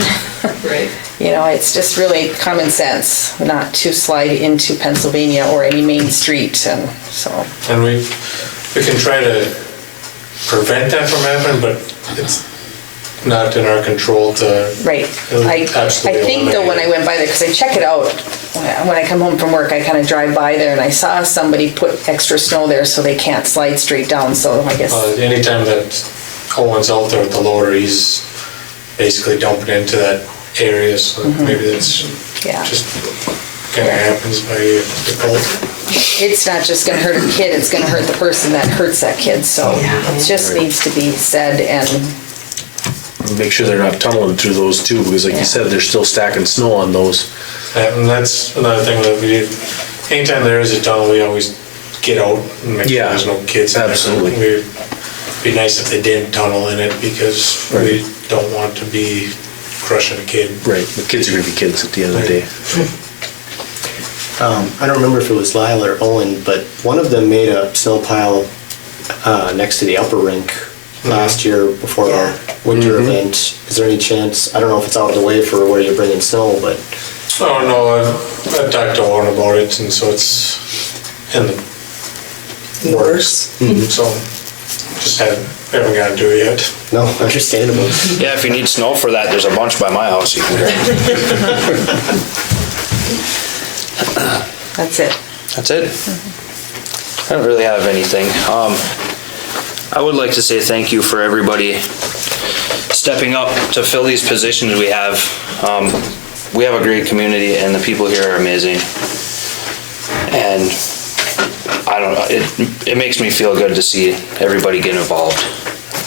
Right. you know, it's just really common sense not to slide into Pennsylvania or any main street, and so. And we can try to prevent that from happening, but it's not in our control to. Right. I think though when I went by there, because I check it out, when I come home from work, I kind of drive by there and I saw somebody put extra snow there so they can't slide straight down, so I guess. Anytime that Owen's out there with the loader, he's basically dumping into that area, so maybe that's Yeah. just kind of happens by default. It's not just gonna hurt a kid, it's gonna hurt the person that hurts that kid, so it just needs to be said and. Make sure they're not tunneling through those too, because like you said, they're still stacking snow on those. And that's another thing that we do. Anytime there is a tunnel, we always get out and make sure Yeah, there's no kids in there. absolutely. It'd be nice if they didn't tunnel in it, because we don't want to be crushing a kid. Right, the kids are gonna be kids at the end of the day. I don't remember if it was Lyle or Owen, but one of them made a snow pile next to the upper rink last year before our winter event. Is there any chance, I don't know if it's out of the way for where you're bringing snow, but Oh, no, I've talked to Owen about it, and so it's in the works. So just haven't got to do it yet. no, understandable. Yeah, if you need snow for that, there's a bunch by my house you can grab. That's it. That's it. I don't really have anything. I would like to say thank you for everybody stepping up to fill these positions we have. we have a great community and the people here are amazing. And I don't know, it makes me feel good to see everybody get involved.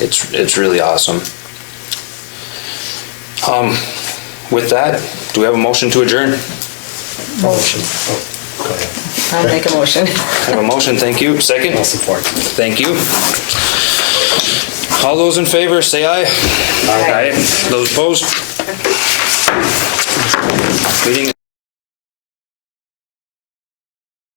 It's really awesome. With that, do we have a motion to adjourn? Motion. Go ahead. I'll make a motion. I have a motion, thank you. Second? I'll support. Thank you. All those in favor, say aye. Aye. Those opposed? Meeting